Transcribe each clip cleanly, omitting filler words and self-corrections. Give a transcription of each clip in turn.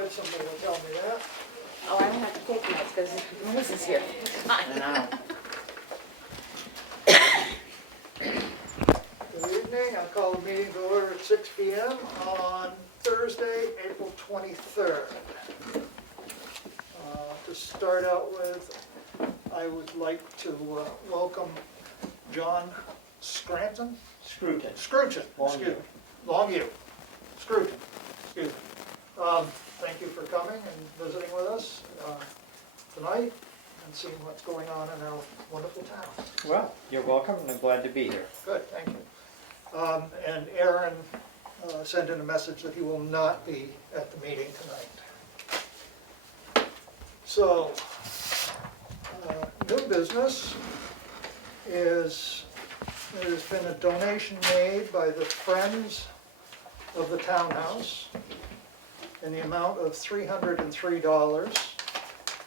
thought somebody would tell me that. Oh, I don't have to take notes because Melissa's here. I know. Good evening, I'll call the meeting to order at 6 p.m. on Thursday, April 23rd. To start out with, I would like to welcome John Scranton? Scruton. Scruton, Long excuse U. me. Long U. Scruton, excuse me. Thank you for coming and visiting with us tonight and seeing what's going on in our wonderful town. Well, you're welcome, and I'm glad to be here. Good, thank you. And Aaron sent in a message that he will not be at the meeting tonight. So, new business is, there's been a donation made by the Friends of the Townhouse in the amount of $303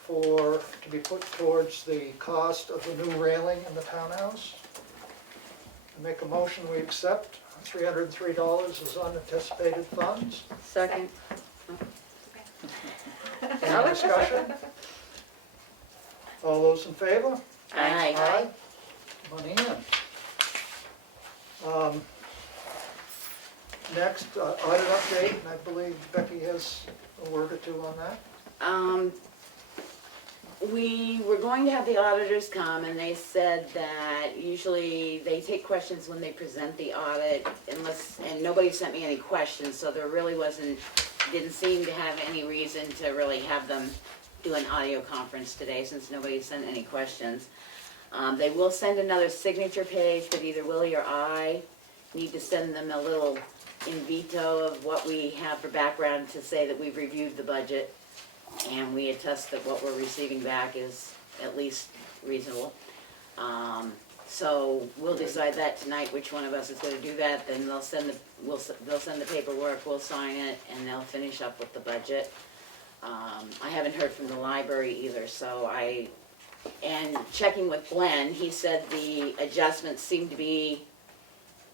to be put towards the cost of the new railing in the townhouse. I make a motion, we accept $303 as unanticipated funds. Second. Any discussion? All those in favor? Aye. Aye. Money in. Next, audit update, and I believe Becky has a word or two on that. We were going to have the auditors come and they said that usually they take questions when they present the audit and nobody sent me any questions, so there really didn't seem to have any reason to really have them do an audio conference today since nobody sent any questions. They will send another signature page, but either Willie or I need to send them a little in veto of what we have for background to say that we've reviewed the budget and we attest that what we're receiving back is at least reasonable. So we'll decide that tonight, which one of us is gonna do that, then they'll send the paperwork, we'll sign it, and they'll finish up with the budget. I haven't heard from the library either, and checking with Glenn, he said the adjustments seem to be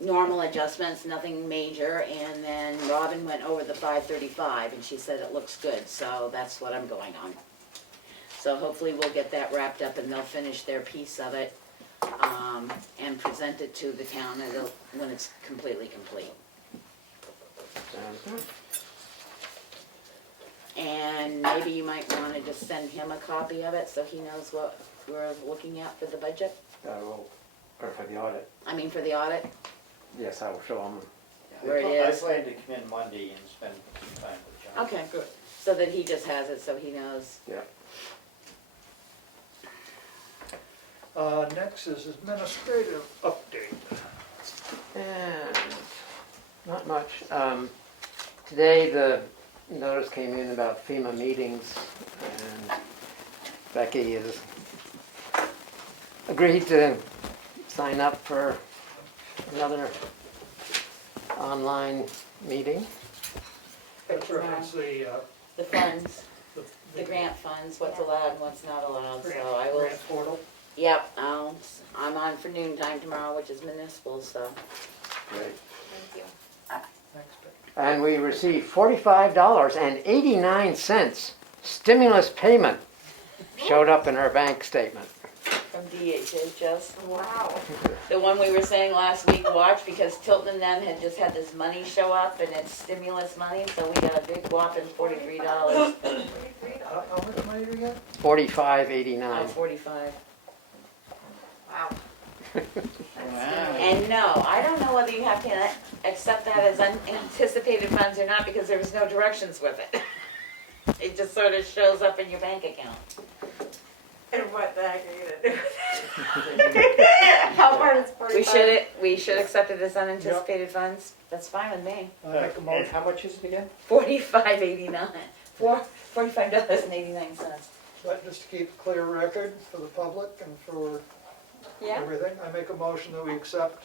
normal adjustments, nothing major, and then Robin went over the 535 and she said it looks good, so that's what I'm going on. So hopefully we'll get that wrapped up and they'll finish their piece of it and present it to the town when it's completely complete. Sounds good. And maybe you might want to just send him a copy of it so he knows what we're looking at for the budget. Or for the audit. I mean for the audit. Yes, I will show them. Where it is. I plan to come in Monday and spend some time with John. Okay, Good. so that he just has it so he knows. Yeah. Next is administrative update. And not much. Today the notice came in about FEMA meetings, and Becky has agreed to sign up for another online meeting. That's reference The funds, the grant funds, what's allowed and what's not allowed, so I will. Grant portal. Yep, I'm on for noon time tomorrow, which is municipal, so. Great. Thank you. Thanks, Becky. And we received $45.89 stimulus payment showed up in our bank statement. From DHHS. Wow. The one we were saying last week, watch, because Tilton and them had just had this money show up and it's stimulus money, so we got a big whopping $43. How much money do you get? $45.89. 45. Wow. Wow. And no, I don't know whether you have to accept that as unanticipated funds or not, because there was no directions with it. It just sort of shows up in your bank account. And what the heck are you gonna do with it? How far is 45? We should accept it as unanticipated funds. That's fine with me. I make a And motion. how much is it again? $45.89. $45.89. But just to keep a clear record for the public and for Yeah. everything, I make a motion that we accept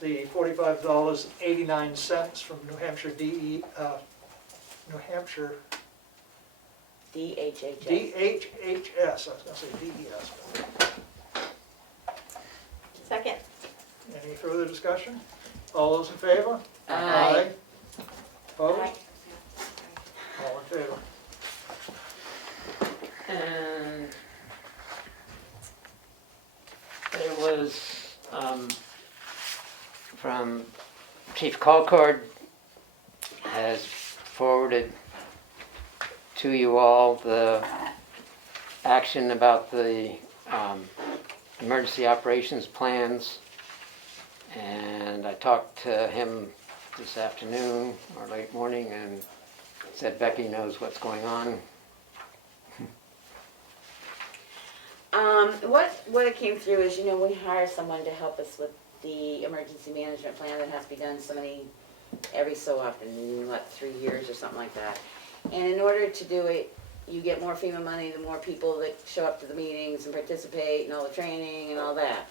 the $45.89 from New Hampshire New Hampshire DHHS. DHHS, I was gonna say DES. Second. Any further discussion? All those in favor? Aye. Opposed? All in favor. Chief Colcord has forwarded to you all the action about the emergency operations plans. And I talked to him this afternoon or late morning and said Becky knows what's going on. What it came through is, we hire someone to help us with the emergency management plan that has to be done every so often, 3 years or something like that. And in order to do it, you get more FEMA money, the more people that show up to the meetings and participate and all the training and all that.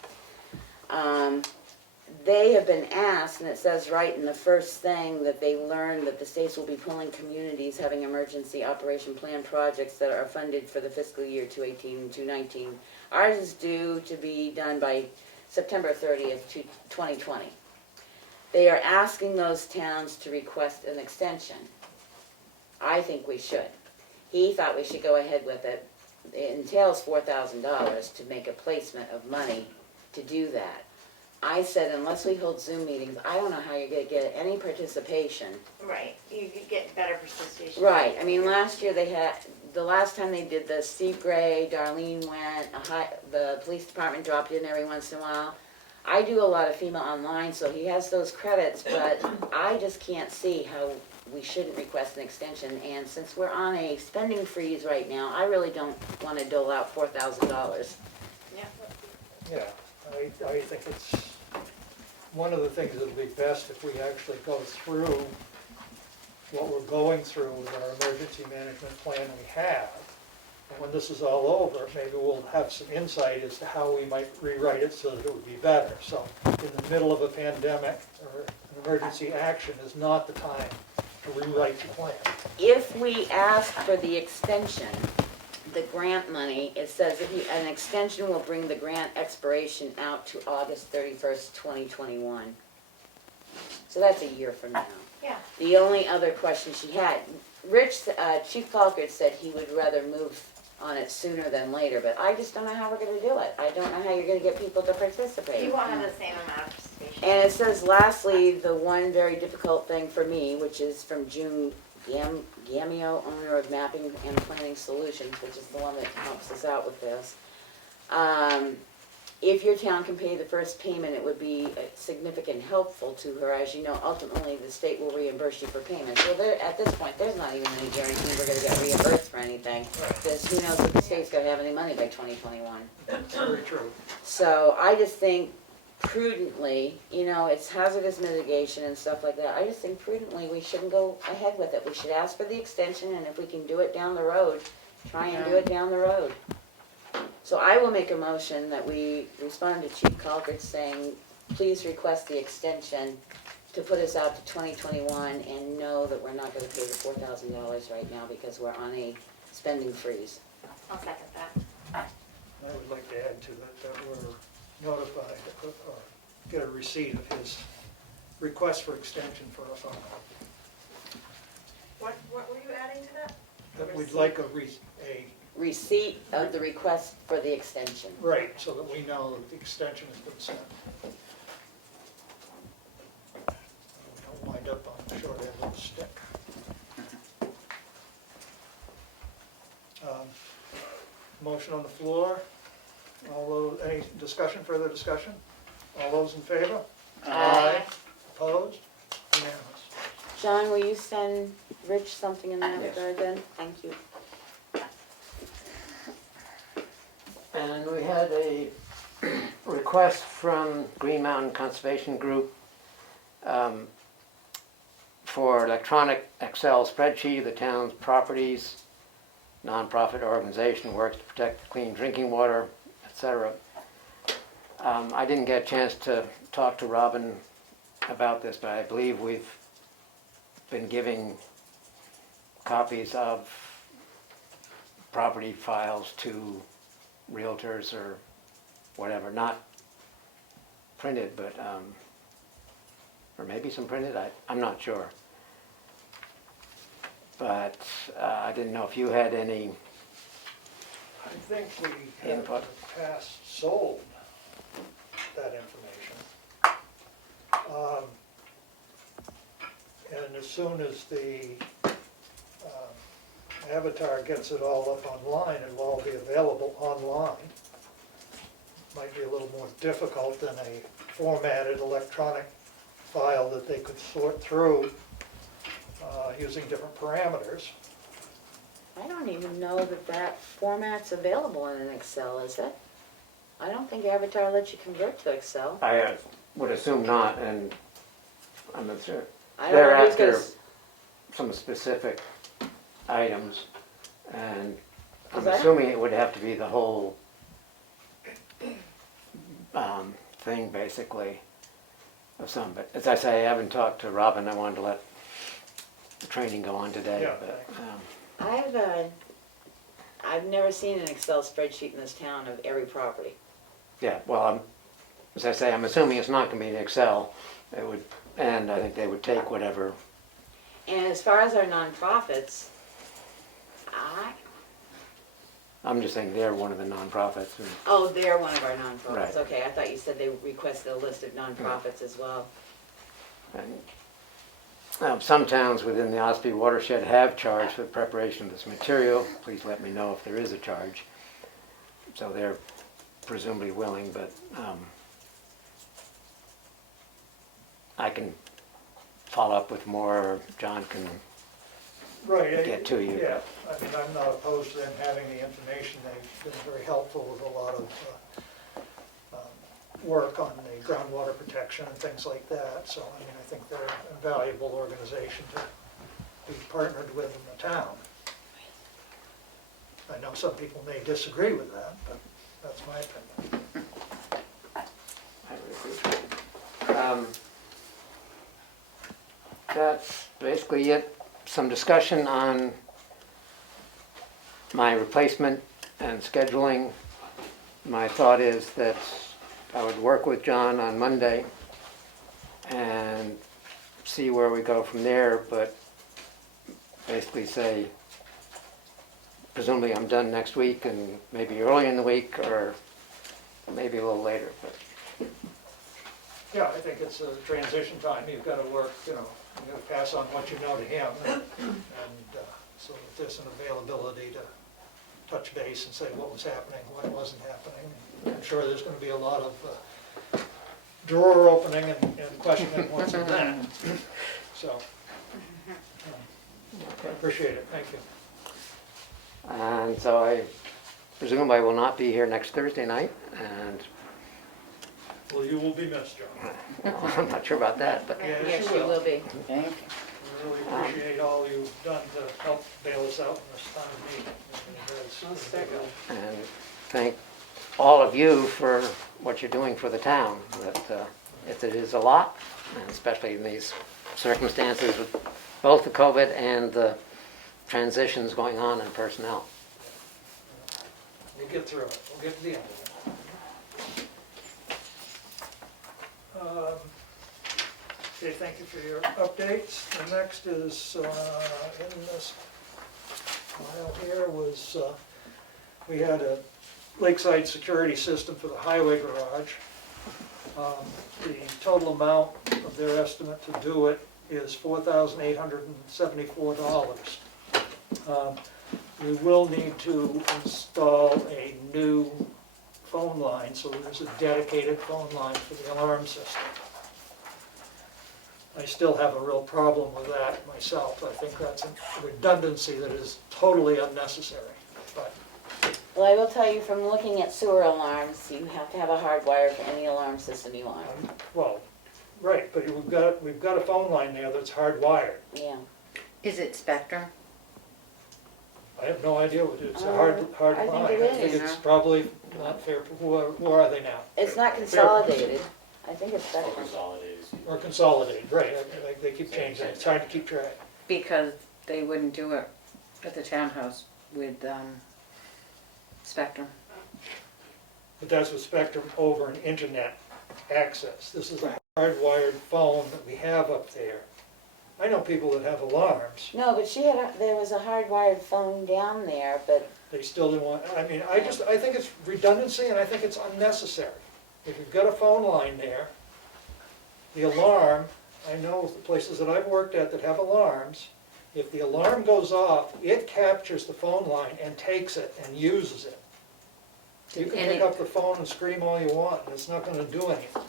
They have been asked, and it says right in the first thing, that they learned that the states will be pulling communities having emergency operation plan projects that are funded for the fiscal year 2018 and 2019. Ours is due to be done by September 30th, 2020. They are asking those towns to request an extension. I think we should. He thought we should go ahead with it. It entails $4,000 to make a placement of money to do that. I said, unless we hold Zoom meetings, I don't know how you're gonna get any participation. Right, you could get better participation. Right, I mean, last year the last time they did this, Steve Gray, Darlene went, the police department dropped in every once in a while. I do a lot of FEMA online, so he has those credits, but I just can't see how we shouldn't request an extension. And since we're on a spending freeze right now, I really don't wanna dole out $4,000. Yeah. Yeah, I think it's one of the things that'll be best if we actually go through what we're going through with our emergency management plan we have. And when this is all over, maybe we'll have some insight as to how we might rewrite it so that it would be better. So in the middle of a pandemic or an emergency action is not the time to rewrite the plan. If we ask for the extension, the grant money, it says an extension will bring the grant expiration out to August 31st, 2021. So that's a year from now. Yeah. The only other question she had, Chief Colcord said he would rather move on it sooner than later, but I just don't know how we're gonna do it. I don't know how you're gonna get people to participate. You won't have the same amount of participation. And it says lastly, the one very difficult thing for me, which is from June Comeau, owner of Mapping and Planning Solutions, which is the one that helps us out with this. If your town can pay the first payment, it would be significant helpful to her. As you know, ultimately, the state will reimburse you for payments. Well, at this point, there's not even any guarantee we're gonna get reimbursed for anything, because who knows if the state's gonna have any money by 2021. Very true. So I just think prudently, it's hazardous mitigation and stuff like that. I just think prudently we shouldn't go ahead with it. We should ask for the extension, and if we can do it down the road, try and do it down the road. So I will make a motion that we respond to Chief Colcord saying, please request the extension to put us out to 2021 and know that we're not gonna pay the $4,000 right now because we're on a spending freeze. I'll second that. I would like to add to that we're notified or get a receipt of his request for extension for us on What were you adding to that? that we'd like a Receipt of the request for the extension. right, so that we know that the extension has been sent. We don't wind up on the short end of the stick. Motion on the floor. All those, any discussion, further discussion? All those in favor? Aye. Opposed? Unanimous. John, will you send Rich something in that Yes. regard then? Thank you. And we had a request from Green Mountain Conservation Group for electronic Excel spreadsheet of the town's properties. Nonprofit organization works to protect clean drinking water, etc. I didn't get a chance to talk to Robin about this, but I believe we've been giving copies of property files to realtors or whatever, not printed, but, or maybe some printed, I'm not sure. But I didn't know if you had any I think we have in input. the past sold that information. And as soon as the Avatar gets it all up online, it'll all be available online. Might be a little more difficult than a formatted electronic file that they could sort through using different parameters. I don't even know that that format's available in an Excel, is it? I don't think Avatar lets you convert to Excel. I would assume not, and I'm not sure. I They're don't know who's after gonna, some specific items, and I'm 'Cause I don't- assuming it would have to be the whole thing, basically, of some, but as I say, I haven't talked to Robin, I wanted to let the training go on today, Yeah, but, I've never seen an Excel spreadsheet in this town of every property. yeah, well, as I say, I'm assuming it's not gonna be in Excel, it would, and I think they would take whatever, And as far as our nonprofits, I'm just saying they're one of the nonprofits, and oh, they're one of our nonprofits, Right. okay, I thought you said they requested a list of nonprofits as well. Some towns within the Ospey watershed have charged for the preparation of this material. Please let me know if there is a charge. So they're presumably willing, but I can follow up with more, or John can, Right. Get to you. Yeah, I mean, I'm not opposed to them having the information. They've been very helpful with a lot of work on the groundwater protection and things like that. So, I mean, I think they're a valuable organization to be partnered with in the town. I know some people may disagree with that, but that's my opinion. I would agree. That's basically it. Some discussion on my replacement and scheduling. My thought is that I would work with John on Monday and see where we go from there, but basically say, presumably I'm done next week and maybe early in the week or maybe a little later, but Yeah, I think it's a transition time. You've got to work, you know, you've got to pass on what you know to him. And so if there's an availability to touch base and say what was happening, what wasn't happening. I'm sure there's going to be a lot of drawer opening and questioning what's in that. So, I appreciate it. Thank you. and so I presume I will not be here next Thursday night, and Well, you will be missed, John. I'm not sure about that, but Yes, Yes, you you will. will be. Thank you. We really appreciate all you've done to help bail us out in this time of need. Most certainly. and thank all of you for what you're doing for the town. That it is a lot, and especially in these circumstances with both the COVID and the transitions going on in personnel. We'll get through it. We'll get to the end of it. Okay, thank you for your updates. The next is, in this file here was, we had a lakeside security system for the highway garage. The total amount of their estimate to do it is $4,874. We will need to install a new phone line, so there's a dedicated phone line for the alarm system. I still have a real problem with that myself. I think that's a redundancy that is totally unnecessary, but Well, I will tell you from looking at sewer alarms, you have to have a hard wire for any alarm system you want. well, right, but we've got a phone line there that's hardwired. Yeah. Is it Spectrum? I have no idea what it is. It's a hard I think line. it I think is. it's probably not fair. Who are they now? It's not consolidated. I think it's better. Or consolidated, right. They keep changing. It's hard to keep track. Because they wouldn't do it at the townhouse with Spectrum. But that's with Spectrum over an internet access. This is a hardwired phone that we have up there. I know people that have alarms. No, but there was a hardwired phone down there, but They still didn't want, I mean, I think it's redundancy and I think it's unnecessary. If you've got a phone line there, the alarm I know the places that I've worked at that have alarms, if the alarm goes off, it captures the phone line and takes it and uses it. You can And pick it- up the phone and scream all you want, and it's not gonna do anything.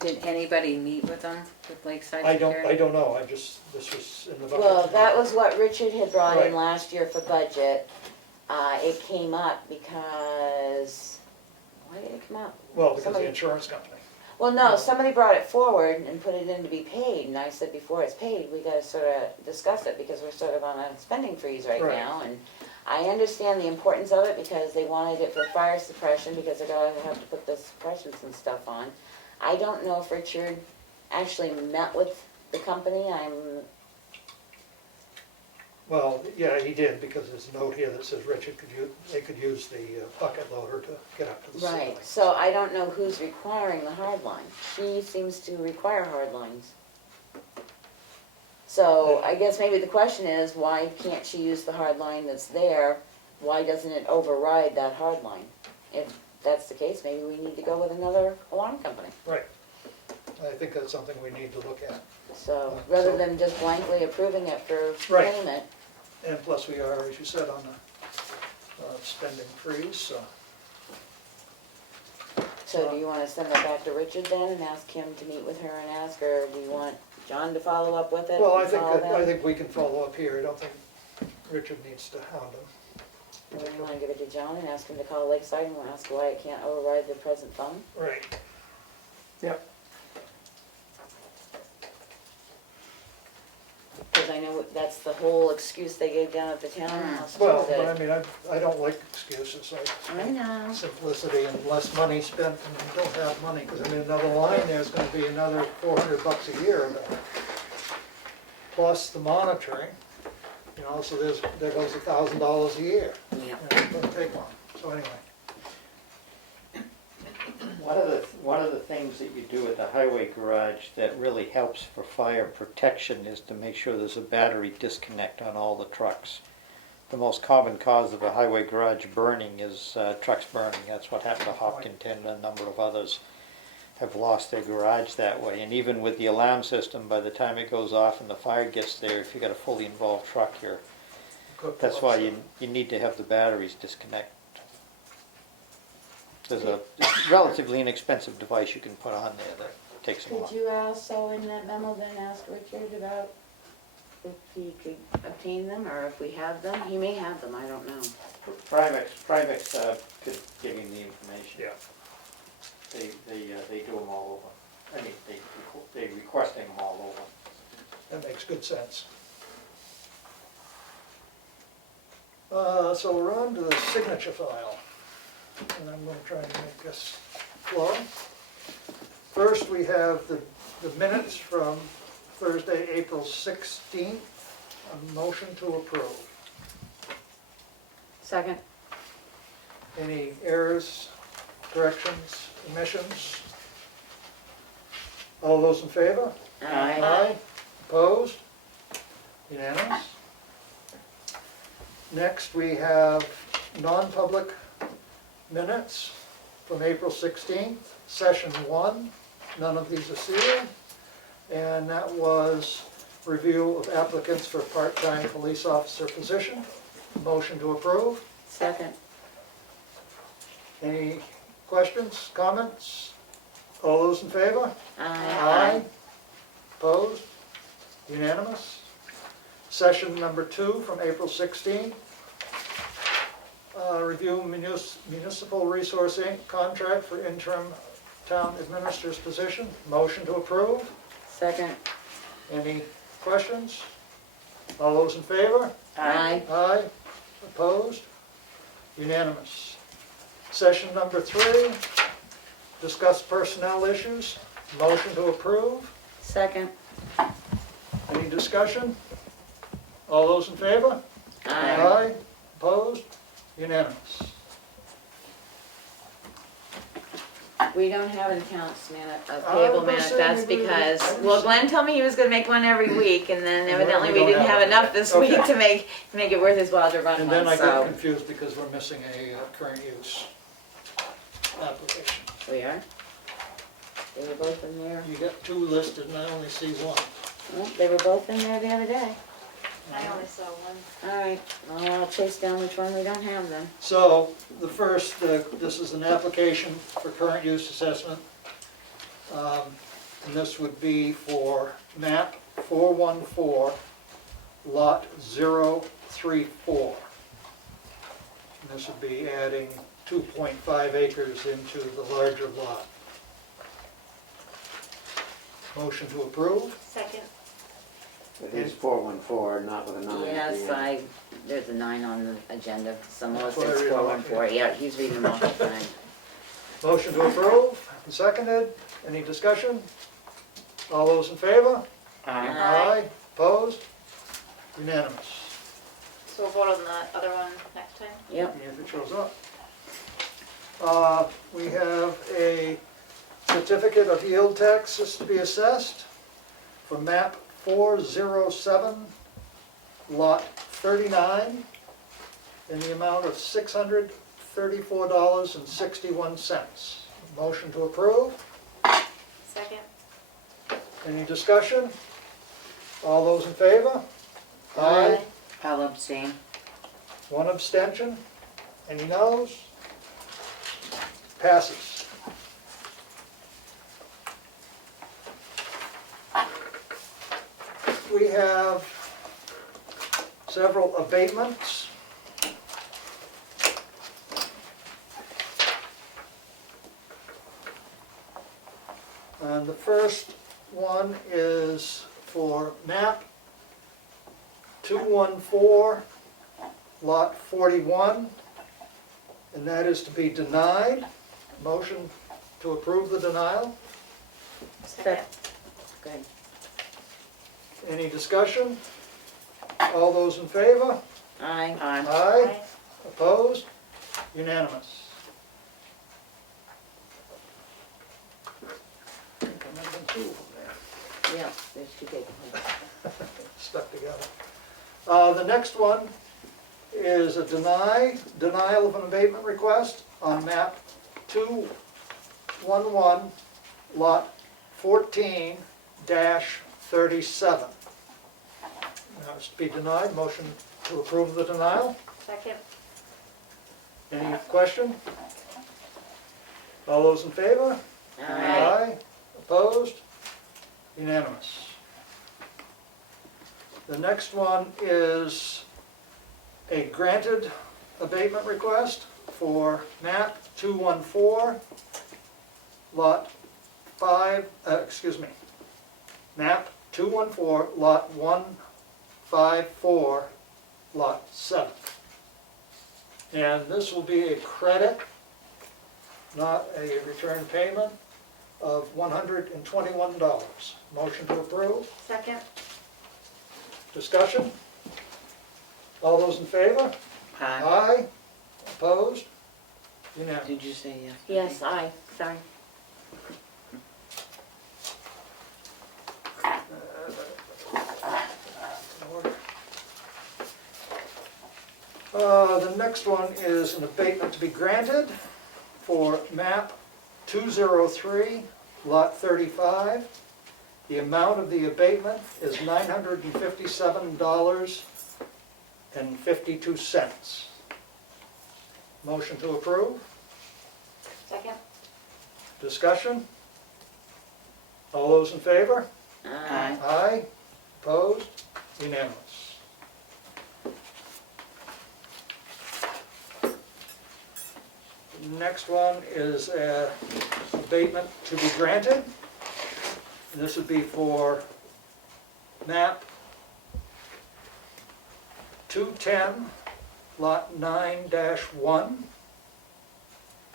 Did anybody meet with them, with Lakeside I Security? don't know, this was in the bucket. Well, that was what Richard had brought in Right. last year for budget. It came up because, why did it come up? Well, because of somebody- the insurance company. Well, no, somebody brought it forward and put it in to be paid, and I said, before it's paid, we gotta sort of discuss it, because we're sort of on a spending freeze right Right. now, and I understand the importance of it, because they wanted it for fire suppression, because they're gonna have to put the suppressions and stuff on. I don't know if Richard actually met with the company, Well, yeah, he did, because there's a note here that says Richard they could use the bucket loader to get up to the ceiling. right, so I don't know who's requiring the hard line. She seems to require hard lines. So I guess maybe the question is, why can't she use the hard line that's there? Why doesn't it override that hard line? If that's the case, maybe we need to go with another alarm company. Right. I think that's something we need to look at. So, rather than just blankly approving it for Right. payment, And plus, we are, as you said, on the spending freeze, so. so do you wanna send that back to Richard then and ask him to meet with her and ask her, do you want John to follow up with it? Well, and follow them? I think we can follow up here. I don't think Richard needs to hound him. Or you wanna give it to John and ask him to call Lakeside and ask why it can't override the present fund? Right. Yep. Cause I know that's the whole excuse they gave down at the townhouse too, Well, but I that, mean, I don't like excuses, I know. simplicity and less money spent and you don't have money, because I mean, another line there's gonna be another $400 a year of that. Plus the monitoring, you know, so there goes $1,000 a year. Yeah. You know, it doesn't take long, so anyway. One of the things that you do at the highway garage that really helps for fire protection is to make sure there's a battery disconnect on all the trucks. The most common cause of a highway garage burning is trucks burning. That's what happened to Hopkinton and a number of others have lost their garage that way. And even with the alarm system, by the time it goes off and the fire gets there, if you've got a fully involved truck here, that's why you need to have the batteries disconnect. There's a relatively inexpensive device you can put on there that takes them Did off. you also in that memo then ask Richard about if he could obtain them, or if we have them? He may have them, I don't know. Primex could give him the information. Yeah. They do them all over. I mean, they requesting them all over. That makes good sense. So we're on to the signature file, and I'm going to try and make this flow. First, we have the minutes from Thursday, April 16th. A motion to approve. Second? Any errors, corrections, omissions? All those in favor? Aye. Opposed? Unanimous? Next, we have non-public minutes from April 16th, session 1. None of these are sealed. And that was review of applicants for part-time police officer position. Motion to approve. Second. Any questions, comments? All those in favor? Aye. Opposed? Unanimous? Session number 2 from April 16th. Review municipal resource Inc. contract for interim town administrator's position. Motion to approve. Second. Any questions? All those in favor? Aye. Aye. Opposed? Unanimous. Session number 3, discuss personnel issues. Motion to approve. Second. Any discussion? All those in favor? Aye. Opposed? Unanimous. We don't have an accounts minute, a I was payable gonna minute, say, that's maybe we- because, I didn't well, see- Glenn told me he was gonna make one every week, and then Well, evidently we we don't didn't have have one. enough this Okay. week to make it worth his while to run And then one, I get so. confused because we're missing a current use application. We are? They were both in there. You got two listed and I only see one. Well, they were both in there the other day. I only saw one. All right, well, I'll chase down which one we don't have then. So, the first, this is an application for current use assessment. And this would be for map 414, lot 034. And this would be adding 2.5 acres into the larger lot. Motion to approve? Second. It is 414, not with a 9. Yes, there's a 9 on the agenda. Someone That's what I says read off 414. Yeah, he's reading them off the thing. Motion to approve, and seconded. Any discussion? All those in favor? Aye. Opposed? Unanimous. So we'll vote on the other one next time? Yep. If it shows up. We have a certificate of yield taxes to be assessed for map 407, lot 39, in the amount of $634.61. Motion to approve. Second. Any discussion? All those in favor? Aye. I'll abstain. One abstention. Any noes? Passes. We have several abatements. And the first one is for map 214, lot 41, and that is to be denied. Motion to approve the denial. Second. Good. Any discussion? All those in favor? Aye. Aye. Aye. Opposed? Unanimous. I think there might have been two of them there. Yeah, there's 2 paper ones. Stuck together. The next one is a denial of an abatement request on map 211, lot 14-37. Now it's to be denied. Motion to approve the denial. Second. Any question? All those in favor? Aye. Opposed? Unanimous. The next one is a granted abatement request for map 214, lot 5, map 214, lot 154, lot 7. And this will be a credit, not a return payment, of $121. Motion to approve. Second. Discussion? All those in favor? Aye. Aye. Opposed? Unanimous. Did you say yes? Yes, aye, sorry. The next one is an abatement to be granted for map 203, lot 35. The amount of the abatement is $957.52. Motion to approve. Second. Discussion? All those in favor? Aye. Aye. Opposed? Unanimous. Next one is abatement to be granted. This would be for map 210, lot 9-1.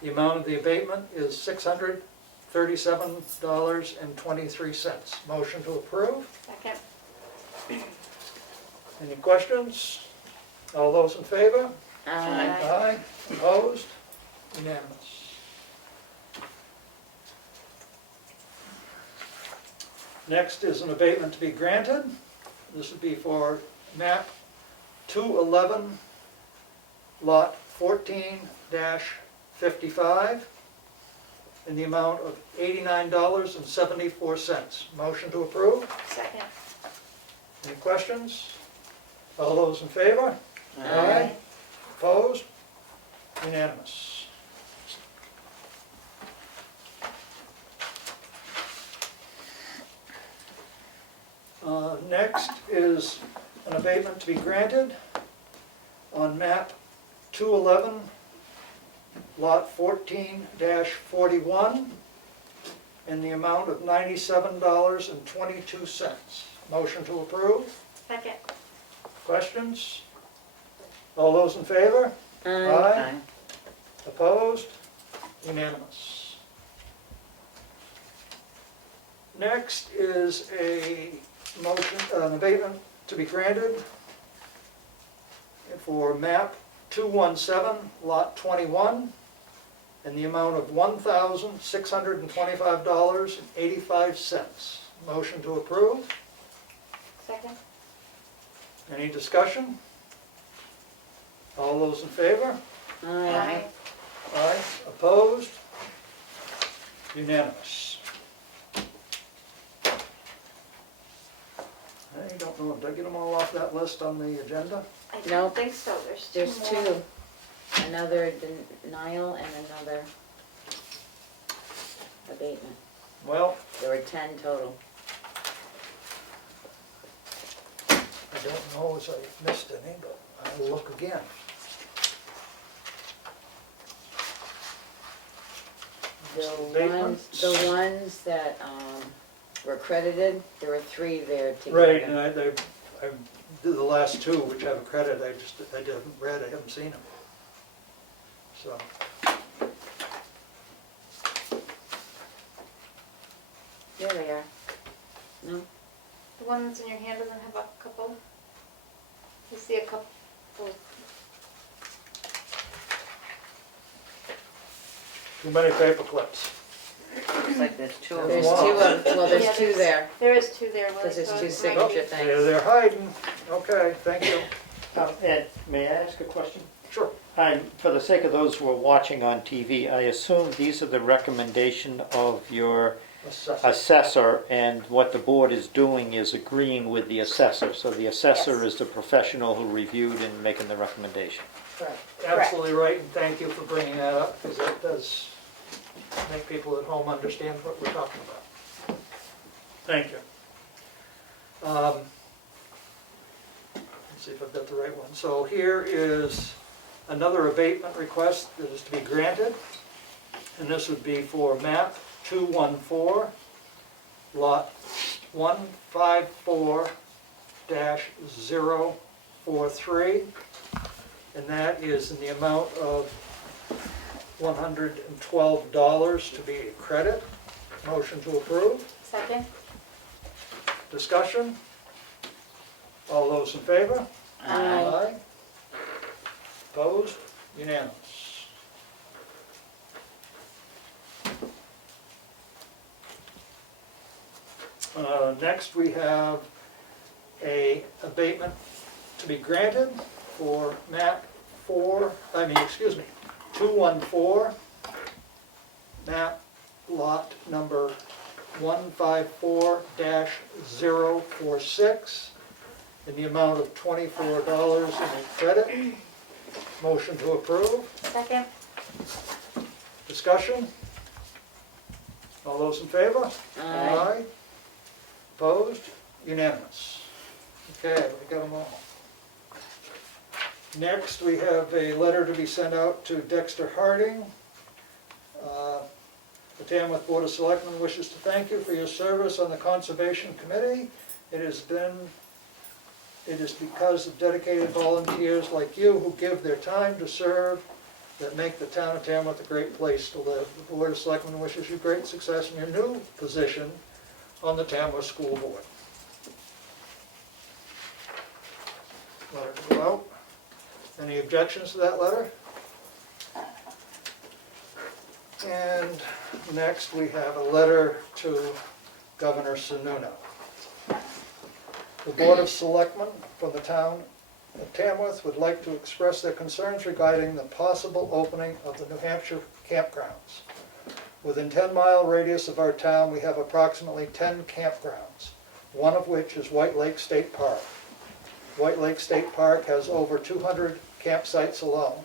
The amount of the abatement is $637.23. Motion to approve. Second. Any questions? All those in favor? Aye. Aye. Opposed? Unanimous. Next is an abatement to be granted. This would be for map 211, lot 14-55. in the amount of $89.74. Motion to approve? Second. Any questions? All those in favor? Aye. Opposed? Unanimous. Next is an abatement to be granted on map 211, lot 14-41, in the amount of $97.22. Motion to approve? Second. Questions? All those in favor? Aye. Opposed? Unanimous. Next is a motion, an abatement to be granted for map 217, lot 21, in the amount of $1,625.85. Motion to approve. Second. Any discussion? All those in favor? Aye. Aye. Opposed? Unanimous. I don't know, did I get them all off that list on the agenda? I No. don't think so, There's there's two more. two. Another denial and another abatement. Well, There were 10 total. I don't know as I missed any, but I'll look again. The ones that were credited, there were 3 there together. Right, and I did the last two, which have a credit, I haven't read, I haven't seen them. So, There they are. No? The one that's in your hand doesn't have a couple? You see a couple? too many paper clips. Looks like there's two of There's them. two of, well, there's Yeah, 2 there. There is two there, Liz. Because there's so two it might signature be- things. They're hiding. Okay, thank you. Ed, may I ask a question? Sure. For the sake of those who are watching on TV, I assume these are the recommendation of your Assessor. assessor, and what the board is doing is agreeing with the assessor. So the assessor Yes. is the professional who reviewed and making the recommendation. Correct. Absolutely right, and thank you for bringing that up, because that does make people at home understand what we're talking about. Thank you. Let's see if I've got the right one. So here is another abatement request that is to be granted, and this would be for map 214, lot 154-043, and that is in the amount of $112 to be a credit. Motion to approve. Second? Discussion? All those in favor? Aye. Opposed? Unanimous. Next, we have a abatement to be granted for map 214, map lot number 154-046, in the amount of $24 in a credit. Motion to approve. Second? Discussion? All those in favor? Aye. Opposed? Unanimous. Okay, we got them all. Next, we have a letter to be sent out to Dexter Harding. The Tamworth Board of Selectmen wishes to thank you for your service on the Conservation Committee. It is because of dedicated volunteers like you who give their time to serve that make the town of Tamworth a great place to live. The Board of Selectmen wishes you great success in your new position on the Tamworth School Board. Letter to go out. Any objections to that letter? And next we have a letter to Governor Sununu. The Board of Selectmen from the town of Tamworth would like to express their concerns regarding the possible opening of the New Hampshire campgrounds. Within 10-mile radius of our town, we have approximately 10 campgrounds, one of which is White Lake State Park. White Lake State Park has over 200 campsites alone,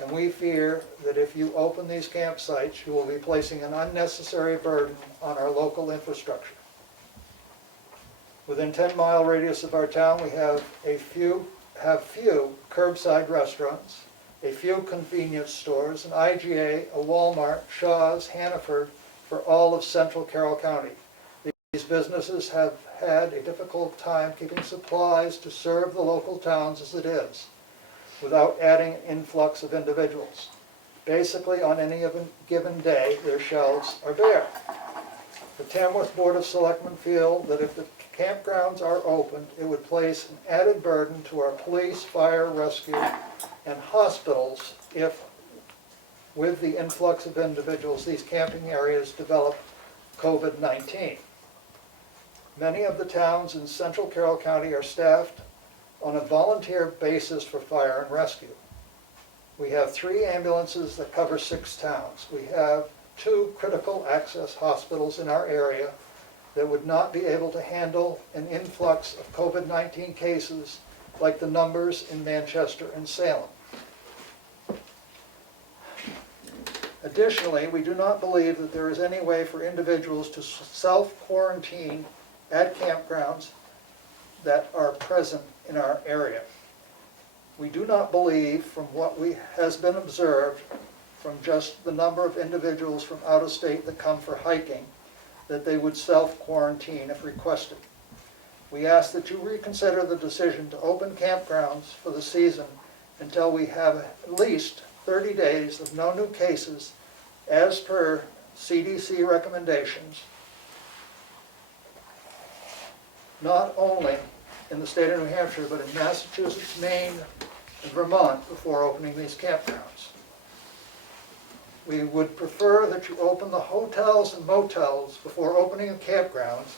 and we fear that if you open these campsites, you will be placing an unnecessary burden on our local infrastructure. Within 10-mile radius of our town, we have few curbside restaurants, a few convenience stores, an IGA, a Walmart, Shaw's, Hannaford, for all of central Carroll County. These businesses have had a difficult time keeping supplies to serve the local towns as it is, without adding an influx of individuals. Basically, on any given day, their shelves are bare. The Tamworth Board of Selectmen feel that if the campgrounds are opened, it would place an added burden to our police, fire, rescue, and hospitals if, with the influx of individuals, these camping areas develop COVID-19. Many of the towns in central Carroll County are staffed on a volunteer basis for fire and rescue. We have 3 ambulances that cover 6 towns. We have 2 critical access hospitals in our area that would not be able to handle an influx of COVID-19 cases like the numbers in Manchester and Salem. Additionally, we do not believe that there is any way for individuals to self-quarantine at campgrounds that are present in our area. We do not believe, from what has been observed from just the number of individuals from out of state that come for hiking, that they would self-quarantine if requested. We ask that you reconsider the decision to open campgrounds for the season until we have at least 30 days of no new cases as per CDC recommendations, not only in the state of New Hampshire, but in Massachusetts, Maine, and Vermont before opening these campgrounds. We would prefer that you open the hotels and motels before opening the campgrounds,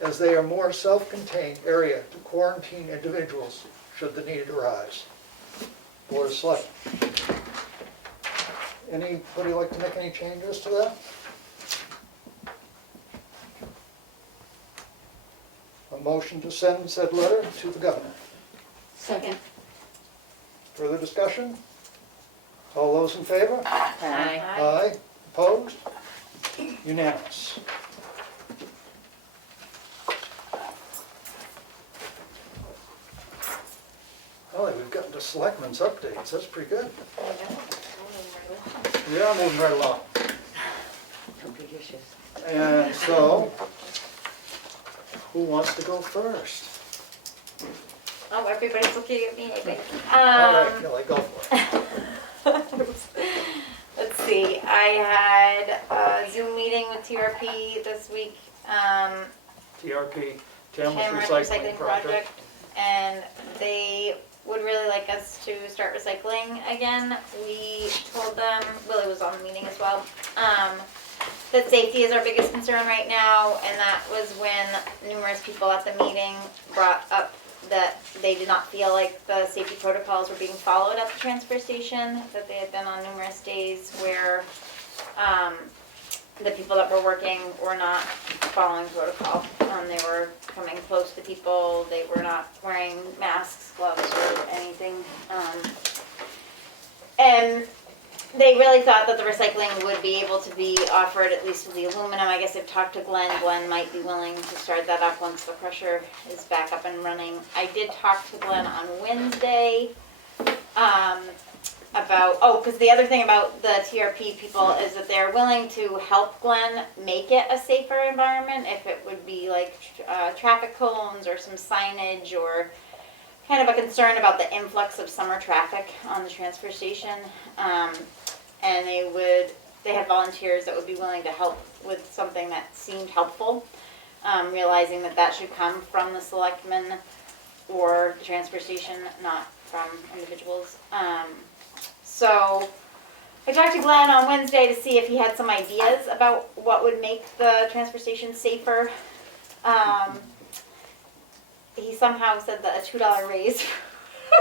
as they are more self-contained area to quarantine individuals should the need arise. Board of Selectmen. Anybody like to make any changes to that? A motion to send said letter to the governor. Second. Further discussion? All those in favor? Aye. Aye. Opposed? Unanimous. Holly, we've gotten to Selectmen's updates. That's pretty good. Yeah, moving right along. No big issues. And so, who wants to go first? Oh, everybody's looking at me, I think. All right, Kelly, go for it. Let's see, I had a Zoom meeting with TRP this week, TRP, Tamworth Tamworth Recycling Project. and they would really like us to start recycling again. We told them, Willie was on the meeting as well, that safety is our biggest concern right now, and that was when numerous people at the meeting brought up that they did not feel like the safety protocols were being followed at the transfer station, that they had been on numerous days where the people that were working were not following protocol. They were coming close to people, they were not wearing masks, gloves, or anything. And they really thought that the recycling would be able to be offered, at least with the aluminum. I guess they've talked to Glenn. Glenn might be willing to start that up once the crusher is back up and running. I did talk to Glenn on Wednesday about, because the other thing about the TRP people is that they're willing to help Glenn make it a safer environment, if it would be like traffic cones or some signage, or kind of a concern about the influx of summer traffic on the transfer station. And they had volunteers that would be willing to help with something that seemed helpful, realizing that that should come from the selectmen or the transfer station, not from individuals. So I talked to Glenn on Wednesday to see if he had some ideas about what would make the transfer station safer. He somehow said that a $2 raise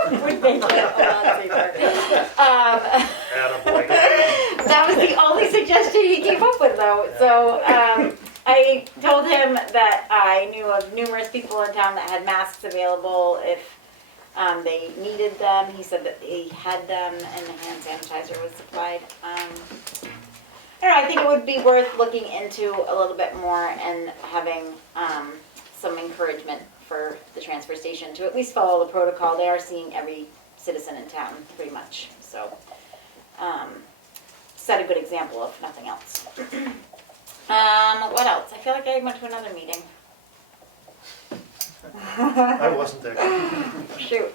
would make it a lot safer. That was the only suggestion he came up with though. So I told him that I knew of numerous people in town that had masks available if they needed them. He said that he had them and the hand sanitizer was supplied. I don't know, I think it would be worth looking into a little bit more and having some encouragement for the transfer station to at least follow the protocol. They are seeing every citizen in town pretty much, so set a good example if nothing else. What else? I feel like I went to another meeting. I wasn't there. Shoot.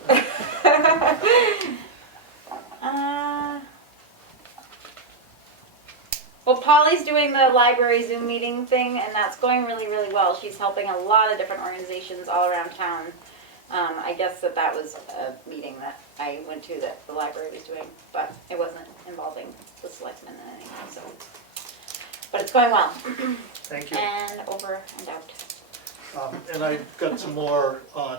Well, Polly's doing the library Zoom meeting thing, and that's going really, really well. She's helping a lot of different organizations all around town. I guess that was a meeting that I went to that the library was doing, but it wasn't involving the selectmen and anything, so. But it's going well. Thank you. And over and out. And I got some more on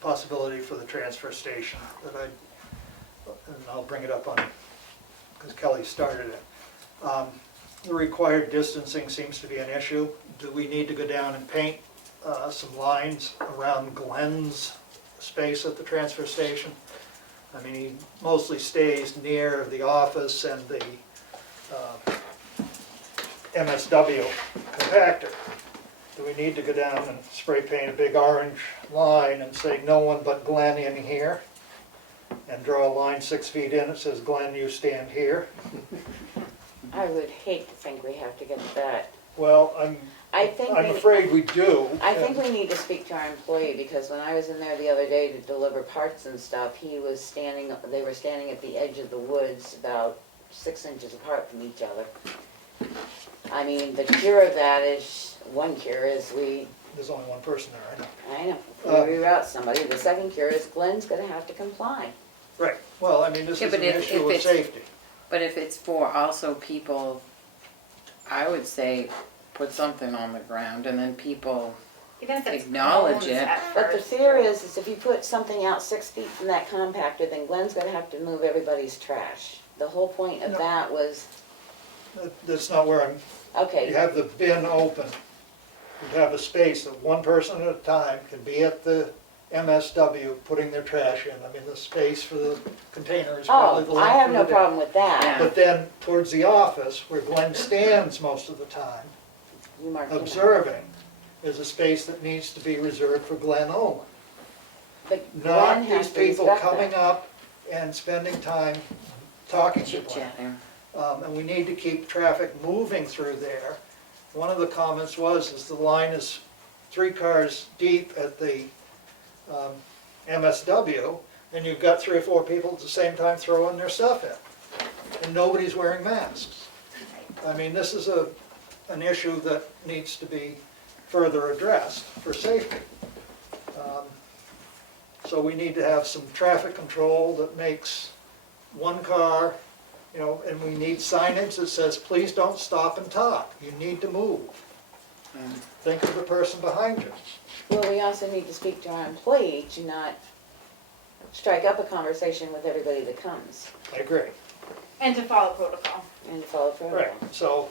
possibility for the transfer station that and I'll bring it up on, because Kelly started it. The required distancing seems to be an issue. Do we need to go down and paint some lines around Glenn's space at the transfer station? I mean, he mostly stays near the office and the MSW compactor. Do we need to go down and spray paint a big orange line and say no one but Glenn in here? And draw a line 6 feet in, it says Glenn, you stand here? I would hate to think we have to get to that. Well, I'm afraid we do. I think we need to speak to our employee, because when I was in there the other day to deliver parts and stuff, they were standing at the edge of the woods about 6 inches apart from each other. I mean, the cure of that is, one cure is There's only one person there, I know. I know, we reroute somebody. The second cure is Glenn's gonna have to comply. Right, well, I mean, this Yeah, is but an if issue of it's- safety. But if it's for also people, I would say put something on the ground and then people, Even if it's Acknowledge cones it. at But the first. fear is if you put something out 6 feet from that compactor, then Glenn's gonna have to move everybody's trash. The whole point of No. that was, That's not where I'm, okay, you have the bin open. You have a space that one person at a time can be at the MSW putting their trash in. I mean, the space for the container is probably the oh, length I have of no the bin. problem with that. Yeah. But then towards the office, where Glenn stands most of the time, You mark him out. observing, is a space that needs to be reserved for Glenn only. But Not Glenn has these to people respect coming that. up and spending time talking to chit Glenn. chatting. And we need to keep traffic moving through there. One of the comments is the line is 3 cars deep at the MSW, and you've got 3 or 4 people at the same time throwing their stuff in, and nobody's wearing masks. I mean, this is an issue that needs to be further addressed for safety. So we need to have some traffic control that makes one car, you know, and we need signage that says, please don't stop and talk, you need to move. Think of the person behind you. Well, we also need to speak to our employee to not strike up a conversation with everybody that comes I agree. And to follow protocol. and to follow protocol. Right, so,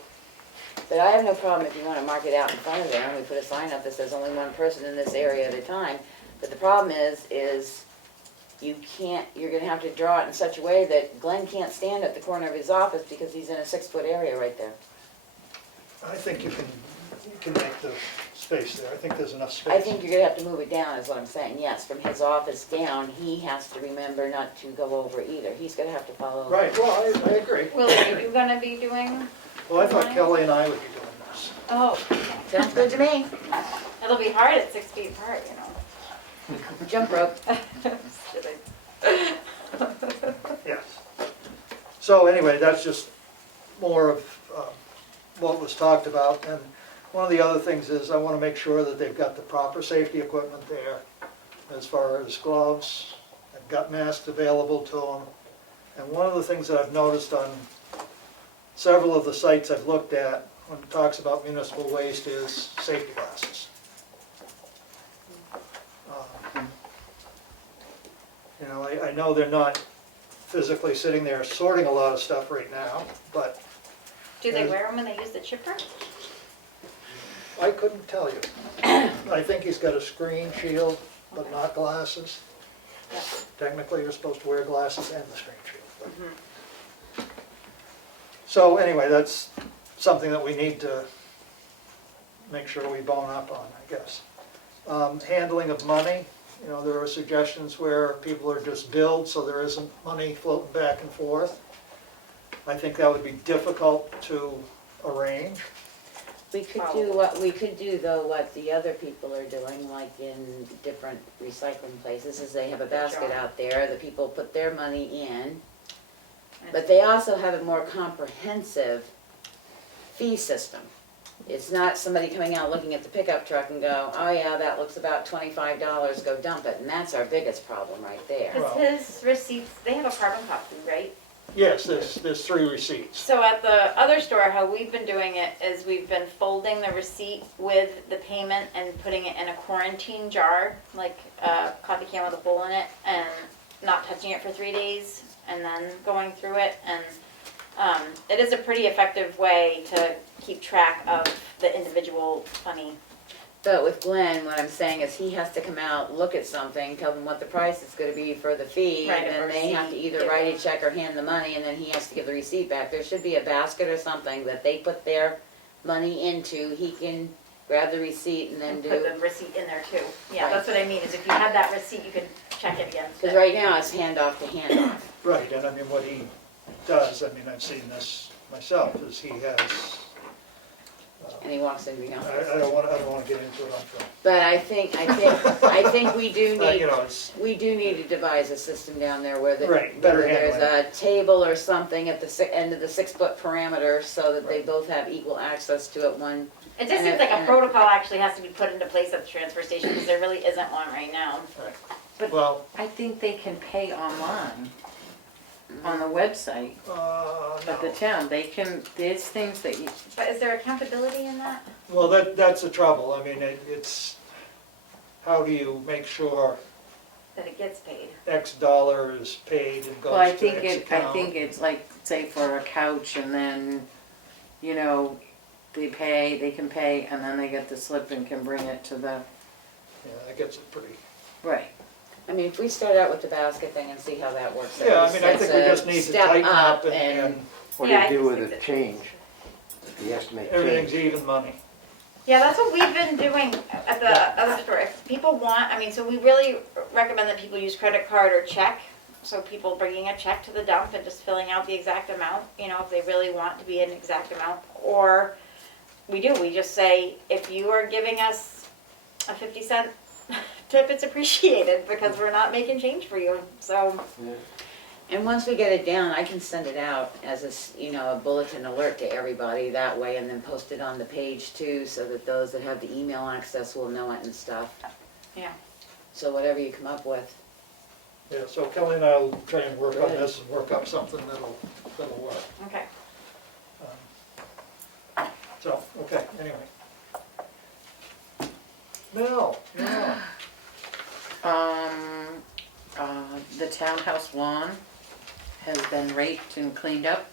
But I have no problem if you wanna mark it out in front of there, and we put a sign up that says only one person in this area at a time. But the problem is you can't, you're gonna have to draw it in such a way that Glenn can't stand at the corner of his office because he's in a 6-foot area right there. I think you can make the space there, I think there's enough space. I think you're gonna have to move it down, is what I'm saying, yes, from his office down, he has to remember not to go over either, he's gonna have to follow. Right, well, I agree. Will you gonna be doing? Well, I thought Kelly and I would be doing this. Oh, Sounds good to me. it'll be hard at 6 feet apart, you know. Jump rope. Just kidding. Yes. So anyway, that's just more of what was talked about. And one of the other things is I want to make sure that they've got the proper safety equipment there as far as gloves, I've got masks available to them. And one of the things that I've noticed on several of the sites I've looked at when it talks about municipal waste is safety glasses. You know, I know they're not physically sitting there sorting a lot of stuff right now, but Do they wear them when they use the chipper? I couldn't tell you. I think he's got a screen shield, but not glasses. Yeah. Technically, you're supposed to wear glasses and the screen shield. but- Mm-hmm. So anyway, that's something that we need to make sure we bone up on, I guess. Handling of money, you know, there are suggestions where people are just billed, so there isn't money floating back and forth. I think that would be difficult to arrange. We could do what the other people are doing, like in different recycling places, is they have a basket out there, the people put their money in. But they also have a more comprehensive fee system. It's not somebody coming out looking at the pickup truck and go, oh yeah, that looks about $25, go dump it, and that's our biggest problem right there. Well- Because his receipts, they have a carbon copy, right? Yes, there's 3 receipts. So at the other store, how we've been doing it is we've been folding the receipt with the payment and putting it in a quarantine jar, like a coffee can with a hole in it, and not touching it for 3 days, and then going through it. And it is a pretty effective way to keep track of the individual money. But with Glenn, what I'm saying is he has to come out, look at something, tell them what the price is gonna be for the fee, Right, and a then they have to receipt, either give write a them- check or hand the money, and then he has to give the receipt back. There should be a basket or something that they put their money into, he can grab the receipt and then And do. put the receipt in there too. Yeah, Right. that's what I mean, is if you had that receipt, you could check it against Because it. right now it's handoff to handoff. Right, and I mean, what he does, I mean, I've seen this myself, is he has, And he walks into the I office. don't want to get into it on film. But I think we do You need, know, it's, we do need to devise a system down there where Right, better whether there's handling. a table or something at the end of the 6-foot parameter so that they Right. both have equal access to it. One, It just And seems it- like a and it- protocol actually has to be put into place at the transfer station, because there really isn't one right now. well, I think they can pay online on the website of the no. town. They can, there's things that you, But is there accountability in that? Well, that's the trouble. I mean, it's, how do you make sure That it gets paid? X dollar is paid and well, I goes to think X it, I account? think it's like, say for a couch and then, you know, they can pay and then they get the slip and can bring it to the, Yeah, that gets it pretty, right. I mean, if we start out with the basket thing and see how that works. at yeah, I least mean, I think we that's a just need to step tighten up up and What do Yeah, I you do just with think the that- change? The estimate everything's change? even money. Yeah, that's what we've been doing at the other store. If people want, I mean, so we really recommend that people use credit card or check. So people bringing a check to the dump and just filling out the exact amount, you know, if they really want to be an exact amount. Or we just say, if you are giving us a 50-cent tip, it's appreciated because we're not making change for you. So, And once we get it down, I can send it out as a bulletin alert to everybody that way, and then post it on the page too, so that those that have the email access will know it and stuff. yeah. So whatever you come up with. Yeah, so Kelly and I will try and work on Good. this and work up something that'll work. Okay. So, okay, anyway. Now, The townhouse lawn has been raked and cleaned up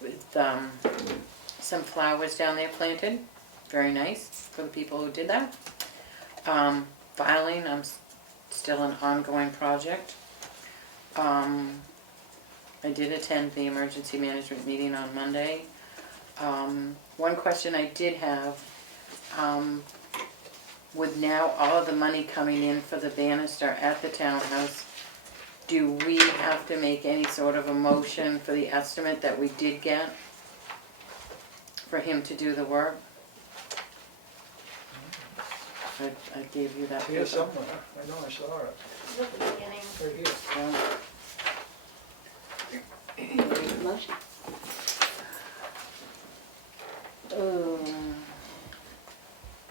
with, some flowers down there planted. Very nice for the people who did that. Filing, still an ongoing project. I did attend the emergency management meeting on Monday. One question I did have, with now all of the money coming in for the banister at the townhouse, do we have to make any sort of a motion for the estimate that we did get for him to do the work? I gave you that paper. here somewhere, I know I saw it, At the beginning. right here. Motion.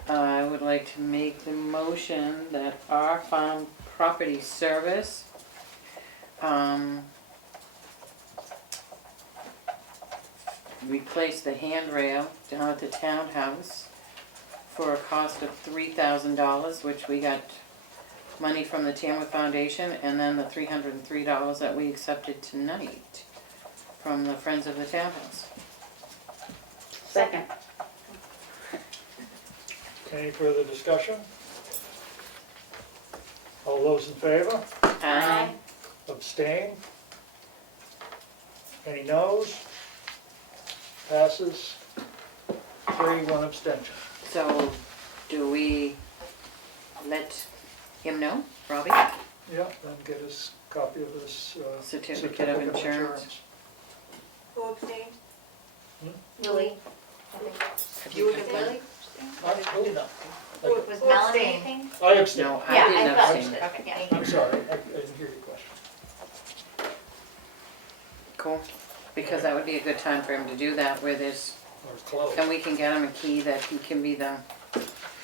I would like to make the motion that our farm property service, replace the handrail down at the townhouse for a cost of $3,000, which we got money from the Tamworth Foundation, and then the $303 that we accepted tonight from the Friends of the Townhouse. Second. Any further discussion? All those in favor? Aye. Abstain? Any noes? Passes 3, 1 abstention. So, do we let him know, Robbie? Yeah, then get his copy of his Certificate of insurance. Who abstained? Lily. You would have Lily? Really not. Was Who Melanie abstained? anything? I abstain. No, Yeah, I didn't I thought abstain. she did. Okay, Yeah. thank you. I'm sorry, I didn't hear your question. Cool, because that would be a good time for him to do that, where there's, Or it's closed. and we can get him a key that he can be the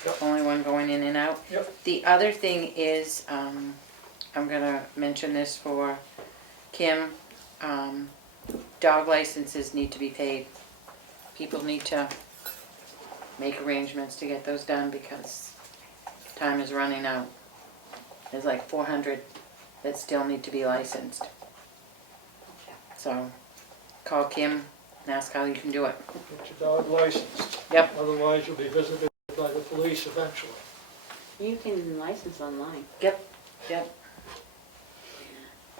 Yep. only one going in and out. Yep. The other thing is, I'm gonna mention this for Kim, dog licenses need to be paid. People need to make arrangements to get those done because time is running out. There's like 400 that still need to be licensed. So, call Kim and ask how you can do it. Get your dog licensed. Yep. Otherwise you'll be visited by the police eventually. You can license online. Yep.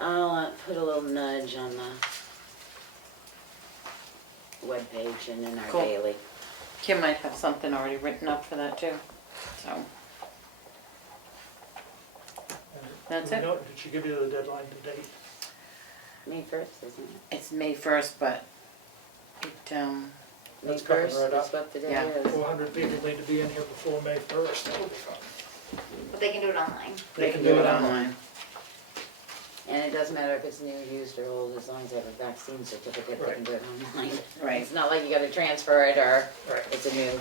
I'll put a little nudge on the webpage and in our Cool. daily. Kim might have something already written up for that too, so. And That's do we it. know- Did she give you the deadline to date? May 1st, isn't it? It's May 1st, but it, May That's coming 1st, right that's up. what the day Yeah. is. 400 people need to be in here before May 1st. That'll be fun. But they can do it online. they can do it online. And it doesn't matter if it's new, used, or old, as long as they have a vaccine certificate, they can do it online. Right. It's not like you gotta transfer it or Right. it's a new.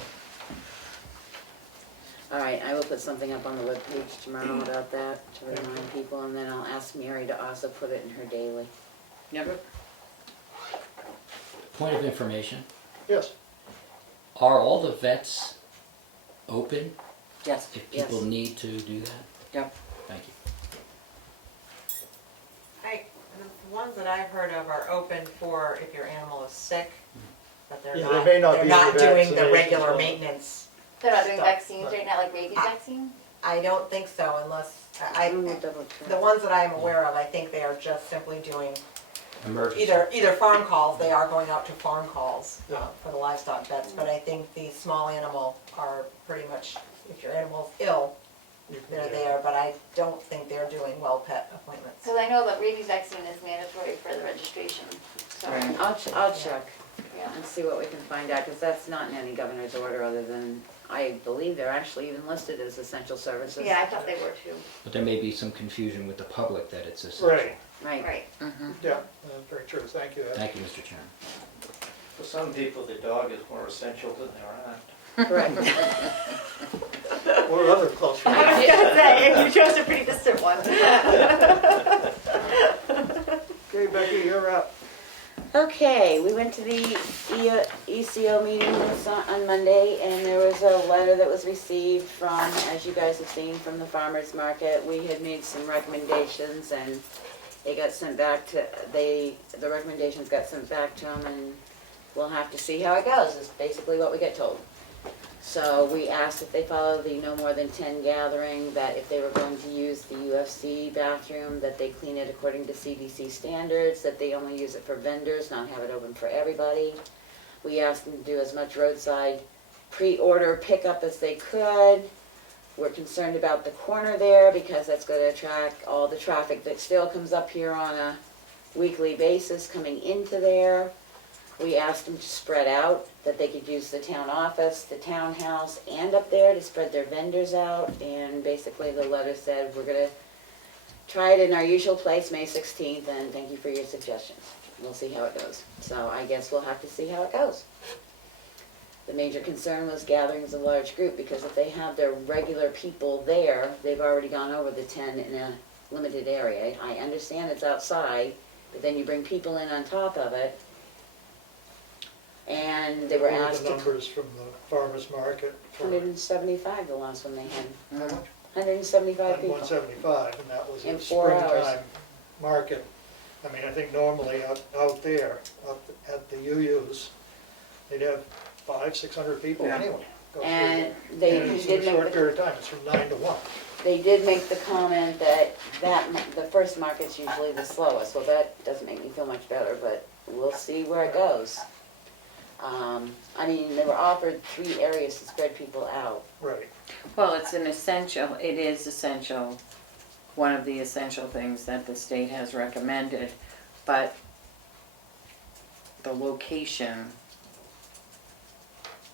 All right, I will put something up on the webpage tomorrow about that to remind people, and then I'll ask Mary to also put it in her daily. Yep. Point of information, Yes. are all the vets open Yes. if people Yes. need to do that? Yep. Thank you. The ones that I've heard of are open for if your animal is sick, but they're Yeah, not, they may not they're be not the doing the vaccinations regular on- maintenance. They're not doing Stuff. vaccines right now, like rabies vaccine? I don't think so unless, I'm gonna double check. the ones that I'm aware of, I think they are just simply doing Emergency. either farm calls, they are going out to farm calls Yeah. for the livestock vets, but I think the small animal are pretty much, if your animal's ill, You can they're get- there, but I don't think they're doing well pet appointments. Because I know that rabies vaccine is mandatory for the registration, so, Right. I'll check yeah. and see what we can find out, because that's not in any governor's order other than, I believe they're actually even listed as essential services. Yeah, I thought they were too. But there may be some confusion with the public that it's essential. Right, Right. Right. Mm-hmm. yeah, very true, thank you. Ed. Thank you, Mr. Chairman. For some people, the dog is more essential than their aunt. Correct. Or other close I friends. was gonna say, you chose a pretty distant one. Okay, Becky, you're up. Okay, we went to the ECO meeting on Monday, and there was a letter that was received from, as you guys have seen, from the farmer's market. We had made some recommendations, and they got sent back to, the recommendations got sent back to them, and we'll have to see how it goes, is basically what we get told. So we asked if they follow the no more than 10 gathering, that if they were going to use the UFC bathroom, that they clean it according to CDC standards, that they only use it for vendors, not have it open for everybody. We asked them to do as much roadside pre-order pickup as they could. We're concerned about the corner there because that's going to attract all the traffic that still comes up here on a weekly basis coming into there. We asked them to spread out, that they could use the town office, the townhouse, and up there to spread their vendors out. And basically the letter said, we're gonna try it in our usual place, May 16th, and thank you for your suggestions. We'll see how it goes. So I guess we'll have to see how it goes. The major concern was gatherings of a large group, because if they have their regular people there, they've already gone over the 10 in a limited area. I understand it's outside, but then you bring people in on top of it. And they were What asked the to, numbers from the farmer's market. for- 175, the last one they had. How much? 175 on people. 175, and that was In a 4 hours. springtime market. I mean, I think normally out there, up at the UUs, they'd have 500-600 people Yeah. anyway. Go through And there. they And it's in did a make short the, period of time, it's from 9 to 1. they did make the comment that the first market's usually the slowest. Well, that doesn't make me feel much better, but we'll see where it goes. I mean, they were offered 3 areas to spread people out. Right. Well, it's an essential, it is essential, one of the essential things that the state has recommended, but the location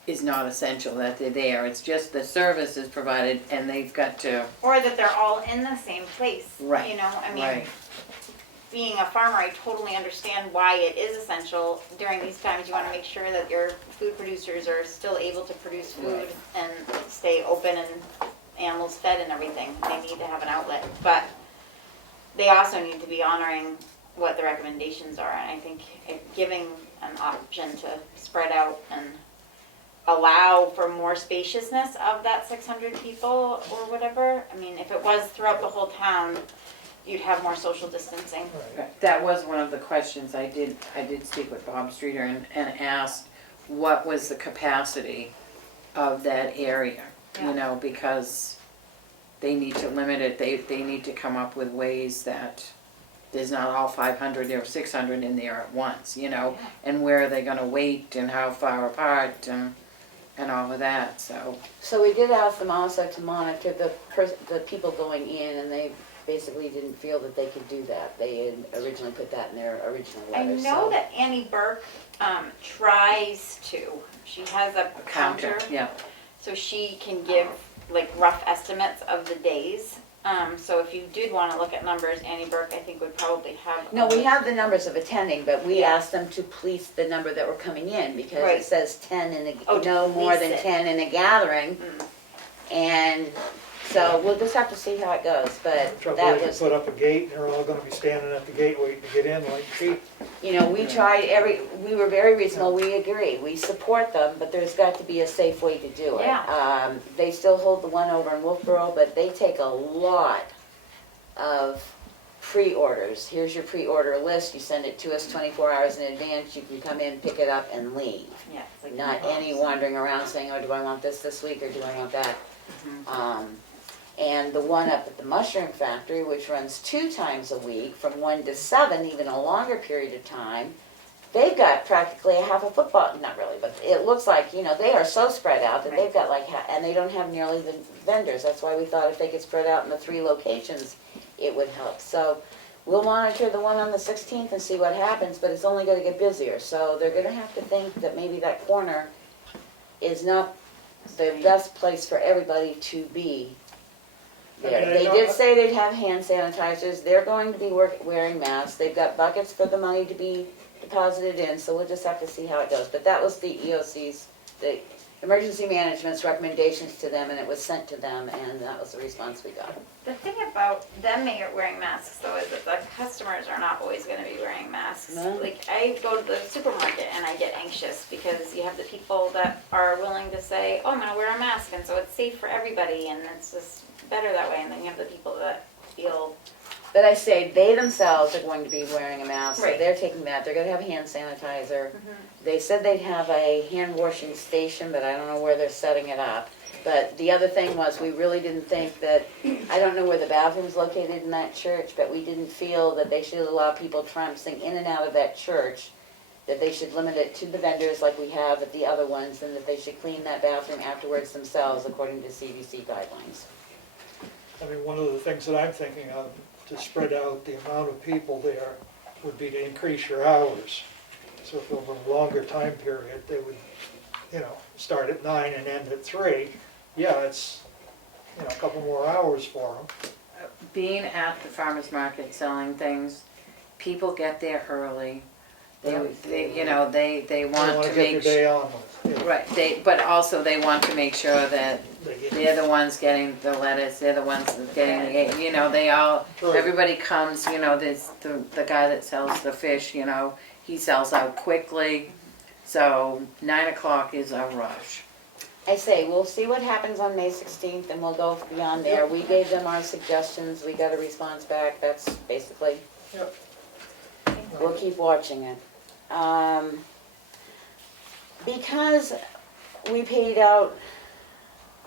is not essential that they're there. It's just the service is provided and they've got to, Or that they're all in the same place. Right, You know, I mean, right. being a farmer, I totally understand why it is essential. During these times, you want to make sure that your food producers are still able to produce food and stay open and animals fed and everything. They need to have an outlet. But they also need to be honoring what the recommendations are. And I think giving an option to spread out and allow for more spaciousness of that 600 people or whatever. I mean, if it was throughout the whole town, you'd have more social distancing. Right. That was one of the questions I did speak with Bob Streeter and asked what was the capacity of that area, Yeah. you know, because they need to limit it, they need to come up with ways that there's not all 500 or 600 in there at once, you know, and where are they gonna wait and how far apart and all of that, so. So we did ask them also to monitor the people going in, and they basically didn't feel that they could do that. They had originally put that in their original I letter, know so. that Annie Burke tries to. She has a counter, Yeah, so she can give like rough estimates of the days. So if you did want to look at numbers, Annie Burke, I think, would probably have. No, we have the numbers of attending, but we Yeah. asked them to police the number that were coming in, because Right. it says 10 in Oh, a, to no more police than it. 10 in a gathering. Mm. And so we'll just have to see how it goes, but Trouble that is, you was, put up a gate, and they're all gonna be standing at the gate waiting to get in like sheep. you know, we tried we were very reasonable, we agree, we support them, but there's got to be a safe way to do it. Yeah. They still hold the one over in Wolfboro, but they take a lot of pre-orders. Here's your pre-order list, you send it to us 24 hours in advance, you can come in, pick it up, and leave. Yeah, it's like Not any wandering around saying, oh, do I want this week, or do I want that? And the one up at the mushroom factory, which runs 2 times a week, from 1 to 7, even a longer period of time, they've got practically a half a football, not really, but it looks like, you know, they are so spread out that they've got like, and they don't have nearly the vendors. That's why we thought if they could spread out in the 3 locations, it would help. So we'll monitor the one on the 16th and see what happens, but it's only gonna get busier. So they're gonna have to think that maybe that corner is not the best place for everybody to be there. I mean, I They know- did say they'd have hand sanitizers. They're going to be wearing masks. They've got buckets for the money to be deposited in, so we'll just have to see how it goes. But that was the EOC's, the Emergency Management's recommendations to them, and it was sent to them, and that was the response we got. The thing about them wearing masks though is that the customers are not always going to be wearing masks. No. Like I go to the supermarket and I get anxious because you have the people that are willing to say, oh, I'm going to wear a mask, and so it's safe for everybody, and it's just better that way. And then you have the people that feel, But I say they themselves are going to be wearing a mask, so Right. they're taking that. They're gonna have hand sanitizer. They said they'd have a hand washing station, but I don't know where they're setting it up. But the other thing was, we really didn't think that, I don't know where the bathroom's located in that church, but we didn't feel that they should allow people tramping in and out of that church, that they should limit it to the vendors like we have at the other ones, and that they should clean that bathroom afterwards themselves according to CDC guidelines. I mean, one of the things that I'm thinking of, to spread out the amount of people there, would be to increase your hours. So if over a longer time period, they would, you know, start at 9 and end at 3. Yeah, it's, you know, a couple more hours for them. being at the farmer's market selling things, people get there early. They you know, they You want wanna to get your make, day on with. Yeah, right, but also they want to make sure that they get- they're the ones getting the lettuce, they're the ones that getting the, you know, they all, Right. everybody comes, you know, there's the guy that sells the fish, you know, he sells out quickly. So 9 o'clock is a rush. I say, we'll see what happens on May 16th and we'll go beyond there. We gave them our suggestions, we got a response back, that's basically, Yep. we'll keep watching it. Because we paid out,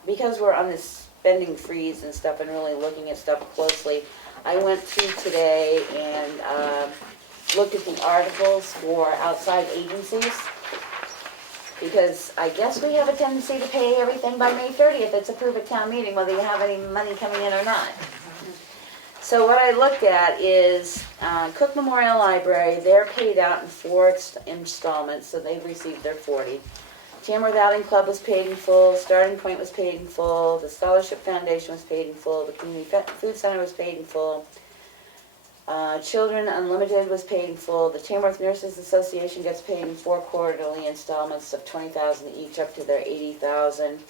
because we're on this spending freeze and stuff and really looking at stuff closely, I went through today and looked at the articles for outside agencies. Because I guess we have a tendency to pay everything by May 30th, it's approved at town meeting, whether you have any money coming in or not. So what I looked at is Cook Memorial Library, they're paid out in 4 installments, so they've received their 40. Tamworth Outing Club was paid in full, Starting Point was paid in full, the Scholarship Foundation was paid in full, the Community Food Center was paid in full, Children Unlimited was paid in full, the Tamworth Nurses Association gets paid in 4 quarterly installments of $20,000 each up to their $80,000.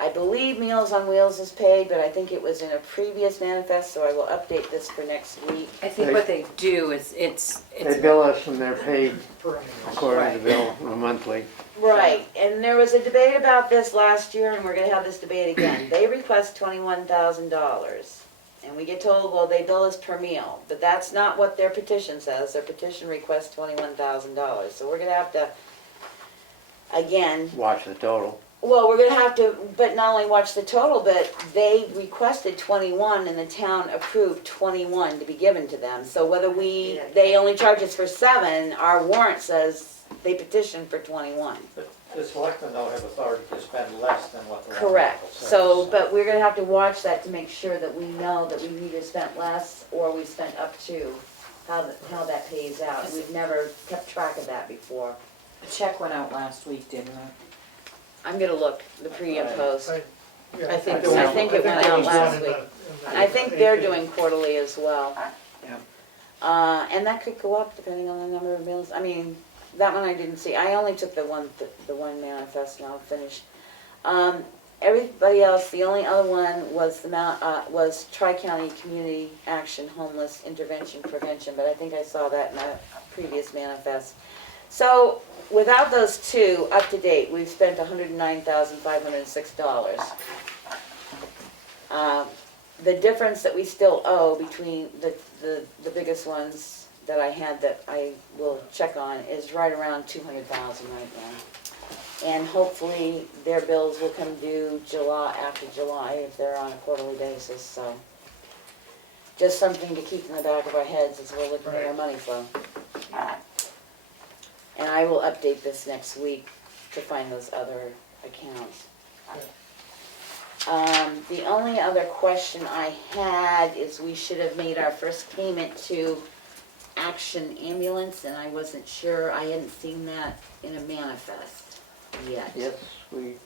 I believe Meals on Wheels is paid, but I think it was in a previous manifest, so I will update this for next week. I think what they do is They bill us and they're paid Perennials. according to bill monthly. Right, and there was a debate about this last year, and we're gonna have this debate again. They request $21,000, and we get told, well, they bill us per meal, but that's not what their petition says. Their petition requests $21,000, so we're gonna have to, again, Watch the total. well, we're gonna have to, but not only watch the total, but they requested 21 and the town approved 21 to be given to them. So whether they only charge us for 7, our warrant says they petitioned for 21. But the selectmen don't have authority to spend less than what the. Correct. So, but we're gonna have to watch that to make sure that we know that we've either spent less or we've spent up to, how that pays out. We've never kept track of that before. a check went out last week, didn't it? I'm gonna look, the pre and post. Yeah, I think- there was- I think it went there out was last one in week. the I think they're 18th. doing quarterly as well. Yep. And that could go up depending on the number of meals. I mean, that one I didn't see. I only took the one manifest and I'll finish. Everybody else, the only other one was was Tri-County Community Action Homeless Intervention Prevention, but I think I saw that in a previous manifest. So without those two, up to date, we've spent $109,506. The difference that we still owe between the biggest ones that I had that I will check on is right around 200,000 right now. And hopefully their bills will come due after July if they're on a quarterly basis, so. Just something to keep in the back of our heads as we're looking at our money flow. And I will update this next week to find those other accounts. The only other question I had is we should have made our first payment to Action Ambulance, and I wasn't sure, I hadn't seen that in a manifest yet. Yes, we.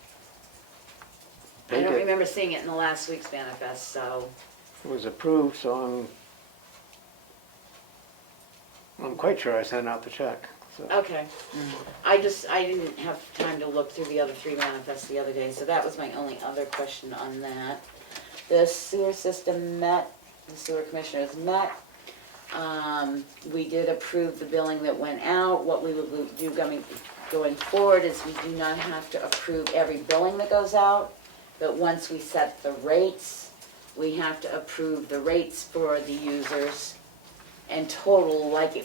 I don't remember seeing it in the last week's manifest, so. It was approved, so I'm quite sure I sent out the check, so. Okay. I didn't have time to look through the other 3 manifests the other day, so that was my only other question on that. The sewer system met, the sewer commissioners met. We did approve the billing that went out. What we will do going forward is we do not have to approve every billing that goes out, but once we set the rates, we have to approve the rates for the users and total, like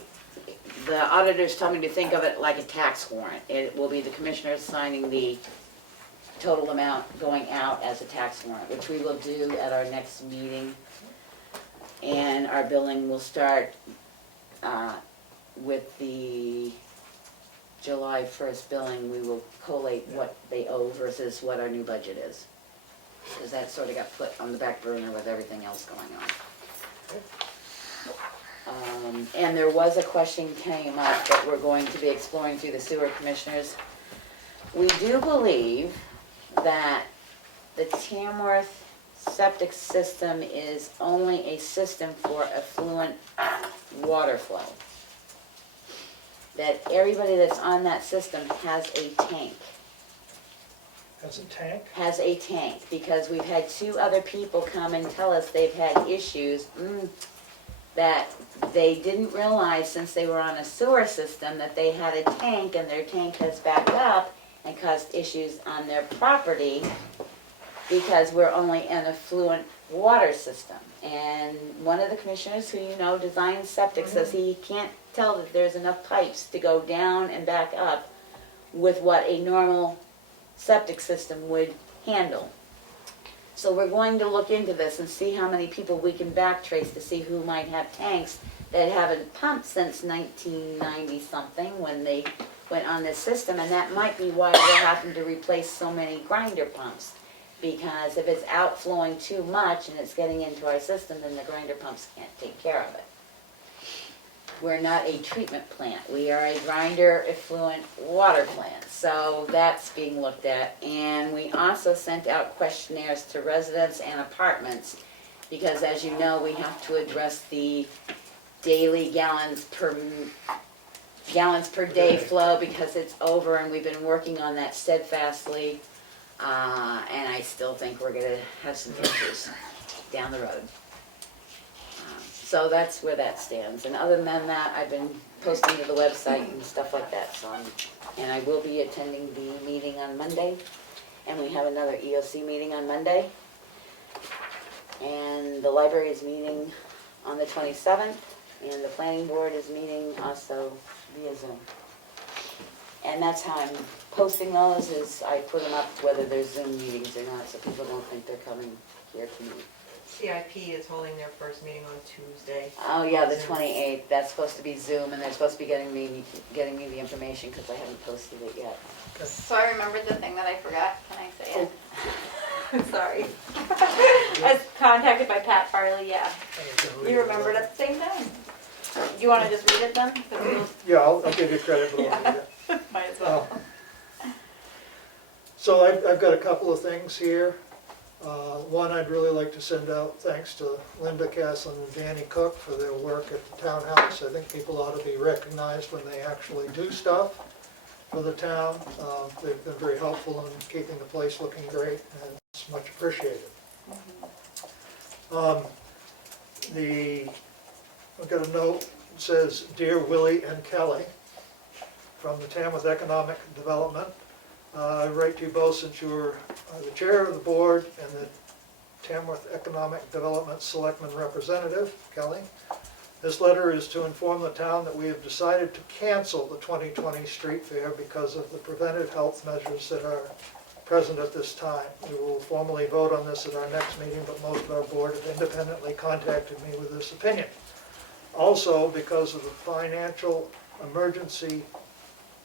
the auditors told me to think of it like a tax warrant. It will be the commissioners signing the total amount going out as a tax warrant, which we will do at our next meeting. And our billing will start with the July 1st billing. We will collate what they owe versus what our new budget is. Because that sort of got put on the back burner with everything else going on. And there was a question came up that we're going to be exploring through the sewer commissioners. We do believe that the Tamworth septic system is only a system for affluent water flow. That everybody that's on that system has a tank. Has a tank? Has a tank, because we've had 2 other people come and tell us they've had issues that they didn't realize since they were on a sewer system that they had a tank and their tank has backed up and caused issues on their property because we're only an affluent water system. And one of the commissioners who you know designs septic says he can't tell that there's enough pipes to go down and back up with what a normal septic system would handle. So we're going to look into this and see how many people we can backtrace to see who might have tanks that haven't pumped since 1990 something when they went on this system, and that might be why we're having to replace so many grinder pumps. Because if it's outflowing too much and it's getting into our system, then the grinder pumps can't take care of it. We're not a treatment plant. We are a grinder effluent water plant. So that's being looked at. And we also sent out questionnaires to residents and apartments because, as you know, we have to address the daily gallons per day flow because it's over, and we've been working on that steadfastly. And I still think we're gonna have some issues down the road. So that's where that stands. And other than that, I've been posting to the website and stuff like that, so and I will be attending the meeting on Monday. And we have another EOC meeting on Monday. And the library is meeting on the 27th, and the planning board is meeting also via Zoom. And that's how I'm posting those, is I put them up whether there's Zoom meetings or not, so people don't think they're coming here to meet. CIP is holding their first meeting on Tuesday. Oh, yeah, the 28th, that's supposed to be Zoom, and they're supposed to be getting me the information, because I haven't posted it yet. So I remembered the thing that I forgot. Can I say it? I'm sorry. I was contacted by Pat Farley, yeah. You remembered at the same time. Do you want to just read it then? 'Cause we'll- Yeah, I'll give you credit, but I'll read it. Might as well. So I've got a couple of things here. One, I'd really like to send out thanks to Linda Castle and Danny Cook for their work at the townhouse. I think people ought to be recognized when they actually do stuff for the town. They've been very helpful in keeping the place looking great, and it's much appreciated. I've got a note that says, "Dear Willie and Kelly," from the Tamworth Economic Development. I write to you both since you were the chair of the board and the Tamworth Economic Development Selectmen representative, Kelly. This letter is to inform the town that we have decided to cancel the 2020 street fair because of the preventive health measures that are present at this time. We will formally vote on this at our next meeting, but most of our board have independently contacted me with this opinion. Also, because of the financial emergency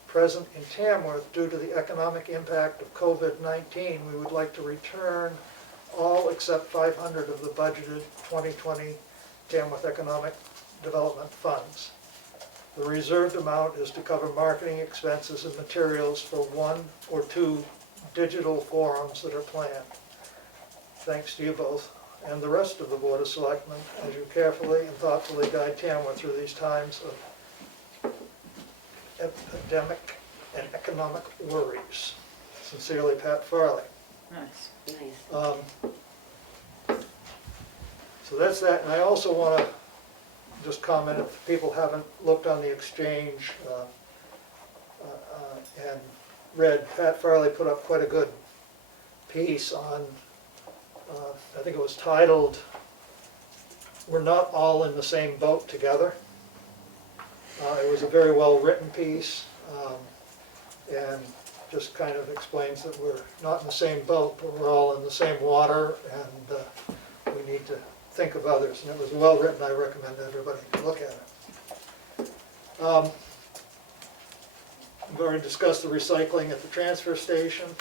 present in Tamworth due to the economic impact of COVID-19, we would like to return all except 500 of the budgeted 2020 Tamworth Economic Development funds. The reserved amount is to cover marketing expenses and materials for 1 or 2 digital forums that are planned. Thanks to you both and the rest of the Board of Selectmen as you carefully and thoughtfully guide Tamworth through these times of epidemic and economic worries. Sincerely, Pat Farley. Nice. Nice. So that's that, and I also want to just comment, if people haven't looked on the exchange and read, Pat Farley put up quite a good piece on, I think it was titled, "We're Not All in the Same Boat Together." It was a very well-written piece, and just kind of explains that we're not in the same boat, but we're all in the same water, and we need to think of others. And it was well-written. I recommend everybody look at it. We've already discussed the recycling at the transfer station.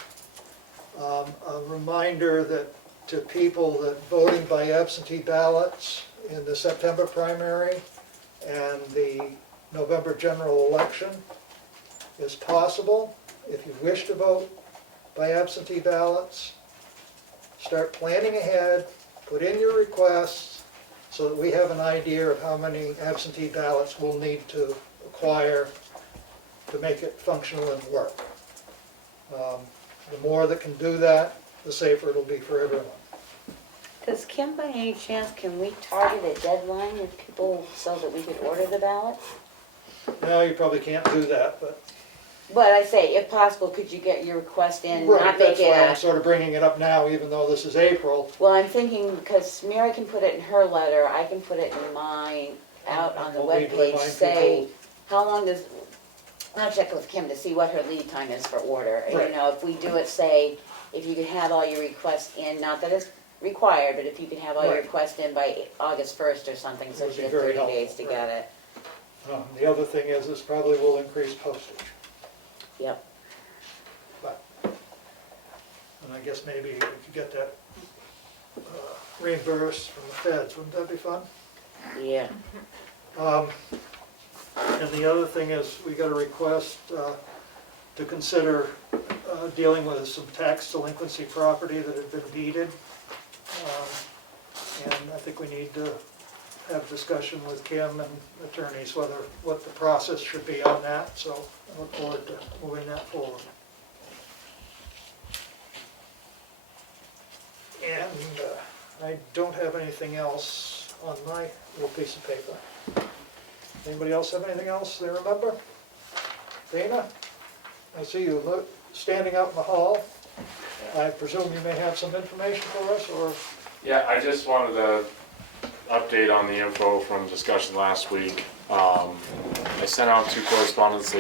A reminder that to people that voting by absentee ballots in the September primary and the November general election is possible. If you wish to vote by absentee ballots, start planning ahead, put in your requests so that we have an idea of how many absentee ballots we'll need to acquire to make it functional and work. The more that can do that, the safer it'll be for everyone. Does Kim, by any chance, can we target a deadline if people, so that we could order the ballots? No, you probably can't do that, but But I say, if possible, could you get your request in, Right, not make that's it why I'm a, sort of bringing it up now, even though this is April. well, I'm thinking, because Mary can put it in her letter, I can put it in mine, out on the We'll need to webpage, remind say, people. how long does, I'll check with Kim to see what her lead time is for order. Right. You know, if we do it, say, if you could have all your requests in, not that it's required, but if you could have all your Right. requests in by August 1st or something, so Would she be has very 30 days helpful, to get it. The other thing is, this probably will increase postage. Yep. And I guess maybe if you get that reimbursed from the feds, wouldn't that be fun? Yeah. And the other thing is, we got a request to consider dealing with some tax delinquency property that had been deeded. And I think we need to have discussion with Kim and attorneys what the process should be on that, so I look forward to moving that forward. And I don't have anything else on my little piece of paper. Anybody else have anything else they remember? Dana, I see you standing out in the hall. I presume you may have some information for us, or? Yeah, I just wanted to update on the info from discussion last week. I sent out 2 correspondence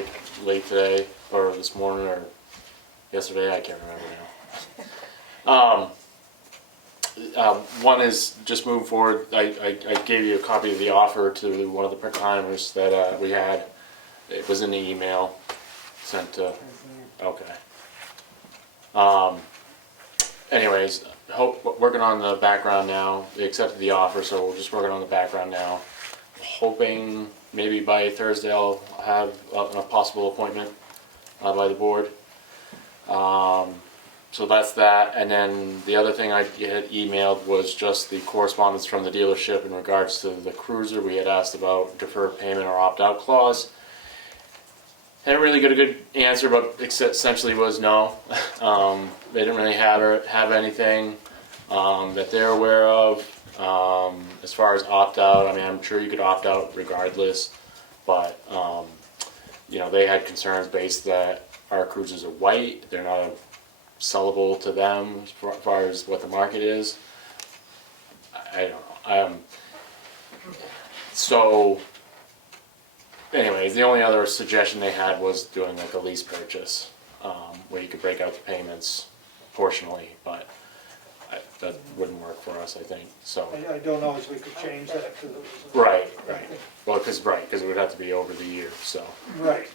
late today, or this morning, or yesterday, I can't remember now. One is just moving forward. I gave you a copy of the offer to one of the part-timers that we had. It was in the email sent to, okay. Anyways, working on the background now. They accepted the offer, so we're just working on the background now. Hoping maybe by Thursday I'll have a possible appointment by the board. So that's that, and then the other thing I had emailed was just the correspondence from the dealership in regards to the Cruiser. We had asked about deferred payment or opt-out clause. Hadn't really got a good answer, but essentially was no. They didn't really have anything that they're aware of. As far as opt-out, I mean, I'm sure you could opt out regardless, but you know, they had concerns based that our Cruisers are white. They're not sellable to them as far as what the market is. I don't know. So anyways, the only other suggestion they had was doing like a lease purchase, where you could break out the payments portionally, but that wouldn't work for us, I think, so. I don't know as we could change that to. Right. Well, because it would have to be over the year, so. Right.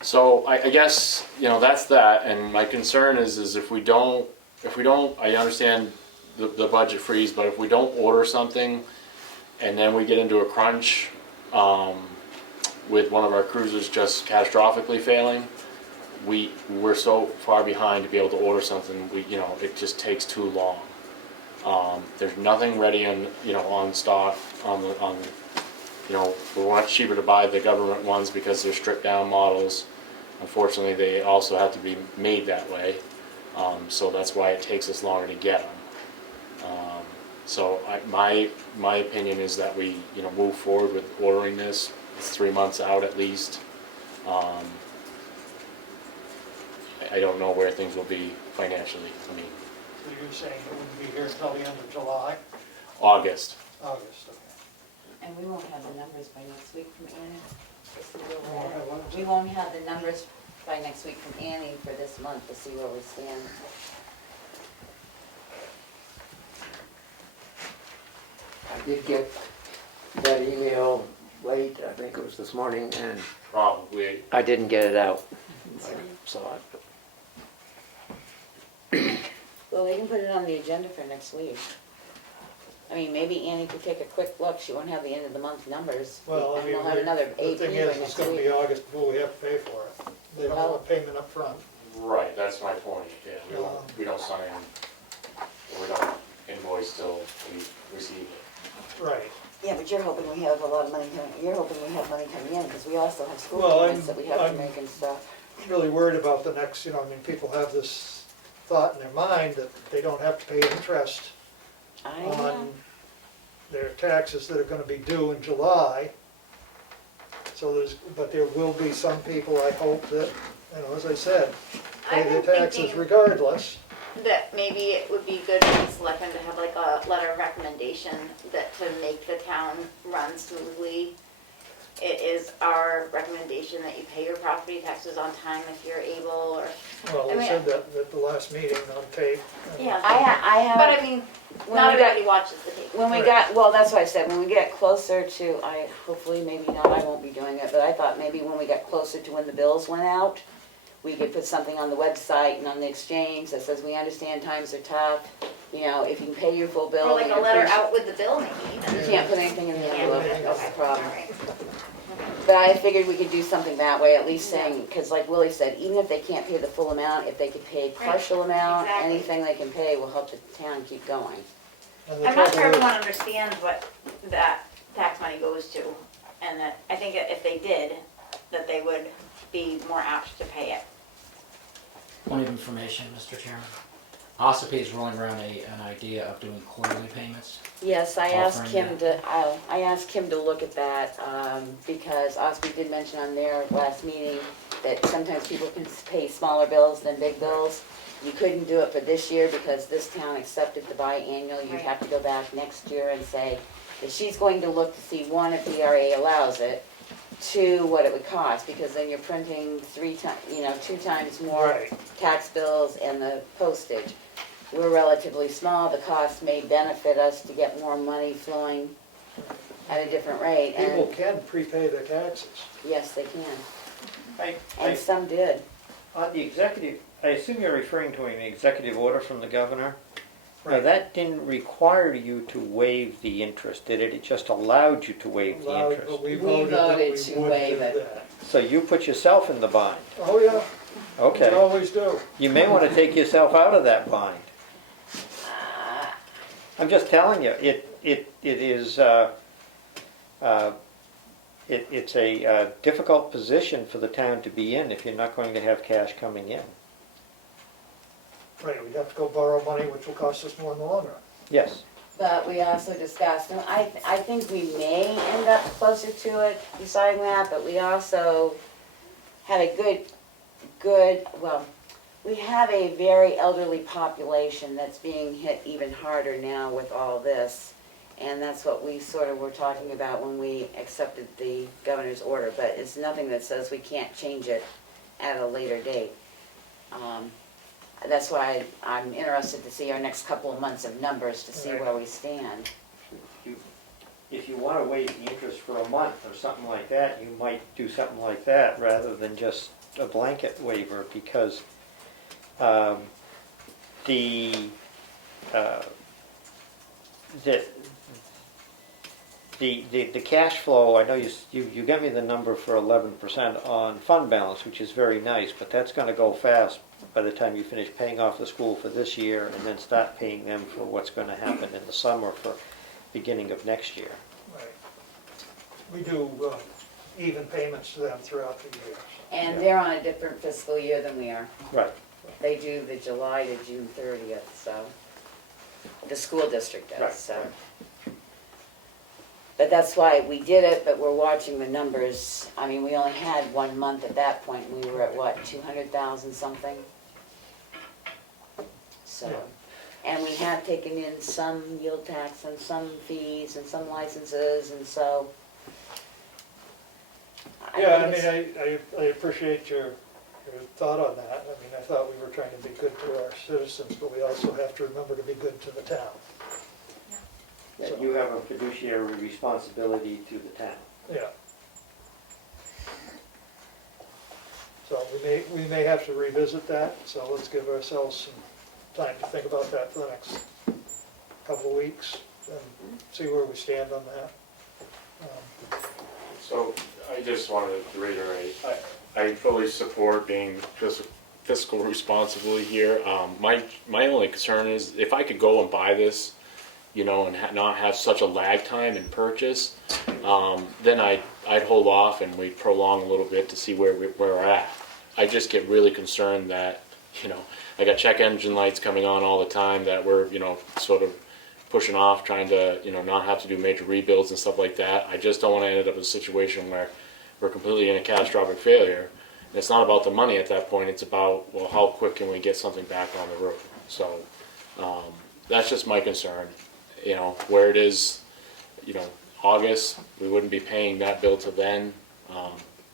So I guess, you know, that's that, and my concern is if we don't, I understand the budget freeze, but if we don't order something and then we get into a crunch with one of our cruisers just catastrophically failing, we're so far behind to be able to order something, it just takes too long. There's nothing ready on stock we're much cheaper to buy the government ones because they're stripped down models. Unfortunately, they also have to be made that way, so that's why it takes us longer to get them. So my opinion is that we move forward with ordering this. It's 3 months out at least. I don't know where things will be financially. I mean, So you're saying it wouldn't be here until the end of July, August. August, okay. And we won't have the numbers by next week from Annie. What was We it? won't have the numbers by next week from Annie for this month to see where we stand. I did get that email late, I think it was this morning, and Probably. I didn't get it out. So Well, we can put it on the agenda for next week. I mean, maybe Annie could take a quick look, she won't have the end of the month numbers. Well, I And mean, we'll have another the AP thing by is, it's next gonna week. be August before we have to pay for it. They don't Well- want payment up front. Right, that's my point, yeah, we don't sign, or we don't invoice till we receive it. Right. Yeah, but you're hoping we have a lot of money coming, you're hoping we have money coming in, because we also have school Well, payments that we have to I'm- make and stuff. Really worried about the next, people have this thought in their mind that they don't have to pay interest I know. on their taxes that are gonna be due in July. So but there will be some people, I hope, that, as I said, pay I've their been taxes thinking regardless. that maybe it would be good for the selectmen to have like a letter of recommendation that to make the town run smoothly. It is our recommendation that you pay your property taxes on time if you're able, or, Well, I we mean- said that at the last meeting on tape. yeah. I have. But I mean, when not we got- everybody watches the tape. When we Right. got, well, that's what I said, when we get closer to, hopefully, maybe not, I won't be doing it, but I thought maybe when we got closer to when the bills went out, we could put something on the website and on the exchange that says, we understand times are tough, if you can pay your full bill. Or like we a letter appreciate-" out with the bill maybe. You can't put anything in the envelope, Yeah, that's the okay, problem. alright. But I figured we could do something that way, at least saying, because like Willie said, even if they can't pay the full amount, if they could pay partial amount, exactly. anything they can pay will help the town keep going. And the I'm not sure trouble is- everyone understands what that tax money goes to, and that, I think if they did, that they would be more apt to pay it. Point of information, Mr. Chairman. OSSIP is rolling around an idea of doing quarterly payments. Yes, I asked Offering him to, I asked him to look at that, because OSB did mention on their last meeting that sometimes people can pay smaller bills than big bills. You couldn't do it for this year because this town accepted the biannual, you'd Right. have to go back next year and say that she's going to look to see, one, if the RA allows it, two, what it would cost, because then you're printing 2 times more Right. tax bills and the postage. We're relatively small, the cost may benefit us to get more money flowing at a different rate, People and can prepay their taxes. yes, they can, I, and some did. on the executive, I assume you're referring to an executive order from the governor? Now, Right. that didn't require you to waive the interest, did it? It just allowed you to waive the Allowed, interest. but we We voted that we voted to would waive do it. that. So you put yourself in the bind. Oh, yeah, we Okay. always do. You may want to take yourself out of that bind. I'm just telling you, it is, it's a difficult position for the town to be in if you're not going to have cash coming in. Right, we'd have to go borrow money, which will cost us more in the long run. Yes. But we also discussed, and I think we may end up closer to it, deciding that, but we also have a well, we have a very elderly population that's being hit even harder now with all this. And that's what we sort of were talking about when we accepted the governor's order, but it's nothing that says we can't change it at a later date. That's why I'm interested to see our next couple of months of numbers to see where we stand. If you want to waive the interest for a month or something like that, you might do something like that rather than just a blanket waiver, because the cash flow, I know you got me the number for 11% on fund balance, which is very nice, but that's going to go fast by the time you finish paying off the school for this year and then start paying them for what's going to happen in the summer for beginning of next year. Right. We do even payments to them throughout the year. And they're on a different fiscal year than we are. Right. They do the July to June 30th, so, the school district does, Right, so. right. But that's why we did it, but we're watching the numbers. I mean, we only had 1 month at that point, and we were at what, 200,000 something? So, and we have taken in some yield tax and some fees and some licenses, and so. Yeah, I think it's- mean, I appreciate your thought on that. I mean, I thought we were trying to be good to our citizens, but we also have to remember to be good to the town. That you have a fiduciary responsibility to the town. Yeah. So we may have to revisit that, so let's give ourselves some time to think about that for the next couple of weeks and see where we stand on that. So I just wanted to reiterate, I fully support being fiscal responsibly here. My only concern is if I could go and buy this, and not have such a lag time in purchase, then I'd hold off and we'd prolong a little bit to see where we're at. I just get really concerned that, I got check engine lights coming on all the time that we're, sort of pushing off, trying to, not have to do major rebuilds and stuff like that. I just don't want to end up in a situation where we're completely in a catastrophic failure. And it's not about the money at that point, it's about, well, how quick can we get something back on the road? So, that's just my concern, you know, where it is, you know, August, we wouldn't be paying that bill till then.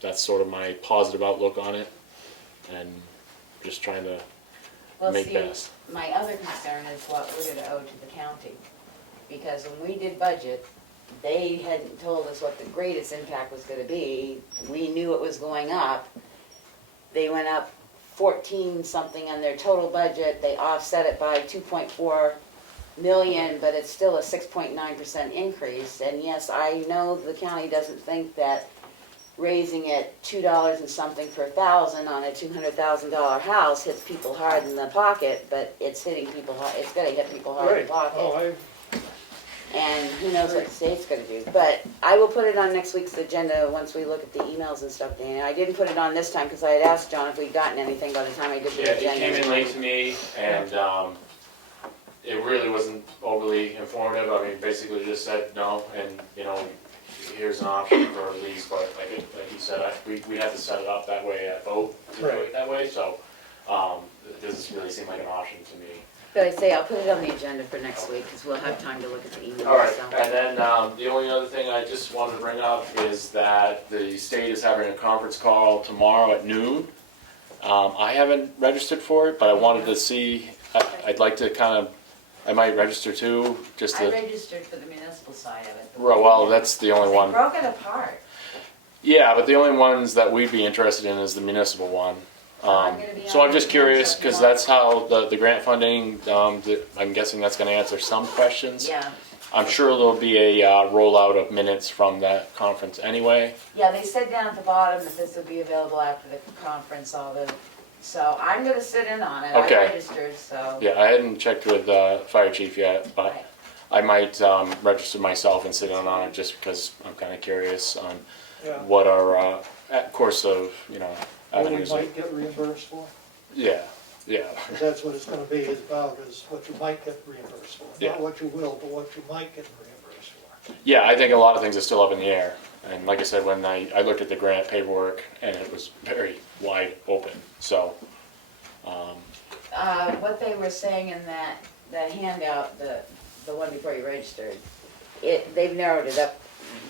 That's sort of my positive outlook on it, and just trying to Well, make see, best. my other concern is what we're gonna owe to the county. Because when we did budget, they hadn't told us what the greatest impact was gonna be. We knew it was going up. They went up 14 something on their total budget. They offset it by 2.4 million, but it's still a 6.9% increase. And yes, I know the county doesn't think that raising it $2 and something per thousand on a $200,000 house hits people hard in the pocket, but it's hitting people hard, it's gonna hit people hard in the Right, oh, pocket. And who knows what the state's gonna do. But I will put it on next week's agenda once we look at the emails and stuff, Dana. I didn't put it on this time because I had asked John if we'd gotten anything by the time I did the Yeah, agenda. it came in late to me, and it really wasn't overly informative. I mean, basically just said no, and, you know, here's an option for a lease, but like you said, we had to set it up that way at vote to do it that way, so it doesn't really seem like an option to me. But I say, I'll put it on the agenda for next week because we'll have time to look at the emails. All right, so. and then the only other thing I just wanted to bring up is that the state is having a conference call tomorrow at noon. I haven't registered for it, but I wanted to see, I'd like to kind of, I might register too, just I to, registered for the municipal side of it. well, that's the only They one. broke it apart. Yeah, but the only ones that we'd be interested in is the municipal one. I'm gonna be So on I'm just the curious, municipal because one. that's how the grant funding, I'm guessing that's gonna answer some questions. Yeah, I'm sure there'll be a rollout of minutes from that conference anyway. yeah, they said down at the bottom that this would be available after the conference, so I'm gonna sit in on it. Okay. I registered, so. Yeah, I hadn't checked with fire chief yet, but Right. I might register myself and sit in on it just because I'm kind of curious on Yeah. what our course of, you know, What we avenues. are. might get reimbursed for, Yeah, yeah, because that's what it's gonna be, is about, is what you might get reimbursed for. Yeah. Not what you will, but what you might get reimbursed for. yeah. I think a lot of things are still up in the air. And like I said, when I looked at the grant paperwork, and it was very wide open. So, What they were saying in that handout, the one before you registered, they've narrowed it up.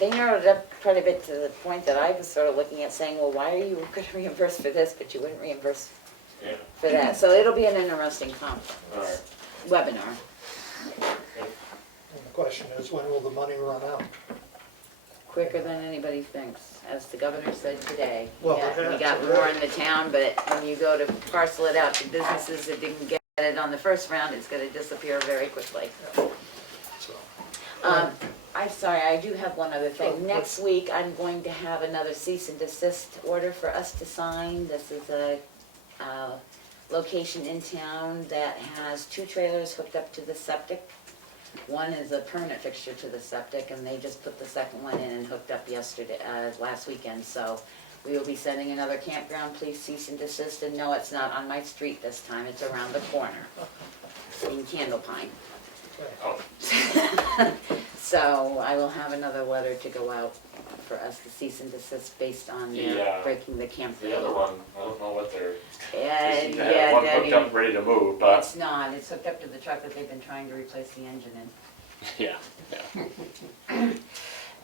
They narrowed it up quite a bit to the point that I was sort of looking at saying, well, why are you gonna reimburse for this, but you wouldn't reimburse yeah. for that? So it'll be an interesting conference, All right. webinar. And the question is, when will the money run out? Quicker than anybody thinks, as the governor said today. Well, Yeah, we it got has, more in the town, but when you go to parcel it out to businesses that didn't get it on the first round, it's gonna disappear very quickly. So, I'm sorry, I do have one other Oh, thing. what- Next week, I'm going to have another cease and desist order for us to sign. This is a location in town that has 2 trailers hooked up to the septic. One is a permanent fixture to the septic, and they just put the second one in and hooked up last weekend. So we will be sending another campground, please cease and desist, and no, it's not on my street this time, it's around the corner in Candlepine. Oh, So I will have another letter to go out for us to cease and desist based on their Yeah. breaking the camp. the other one, I don't know what they're. And, They had one hooked yeah, up, ready to move, but it's not, it's hooked up to the truck that they've been trying to replace the engine in. yeah, yeah.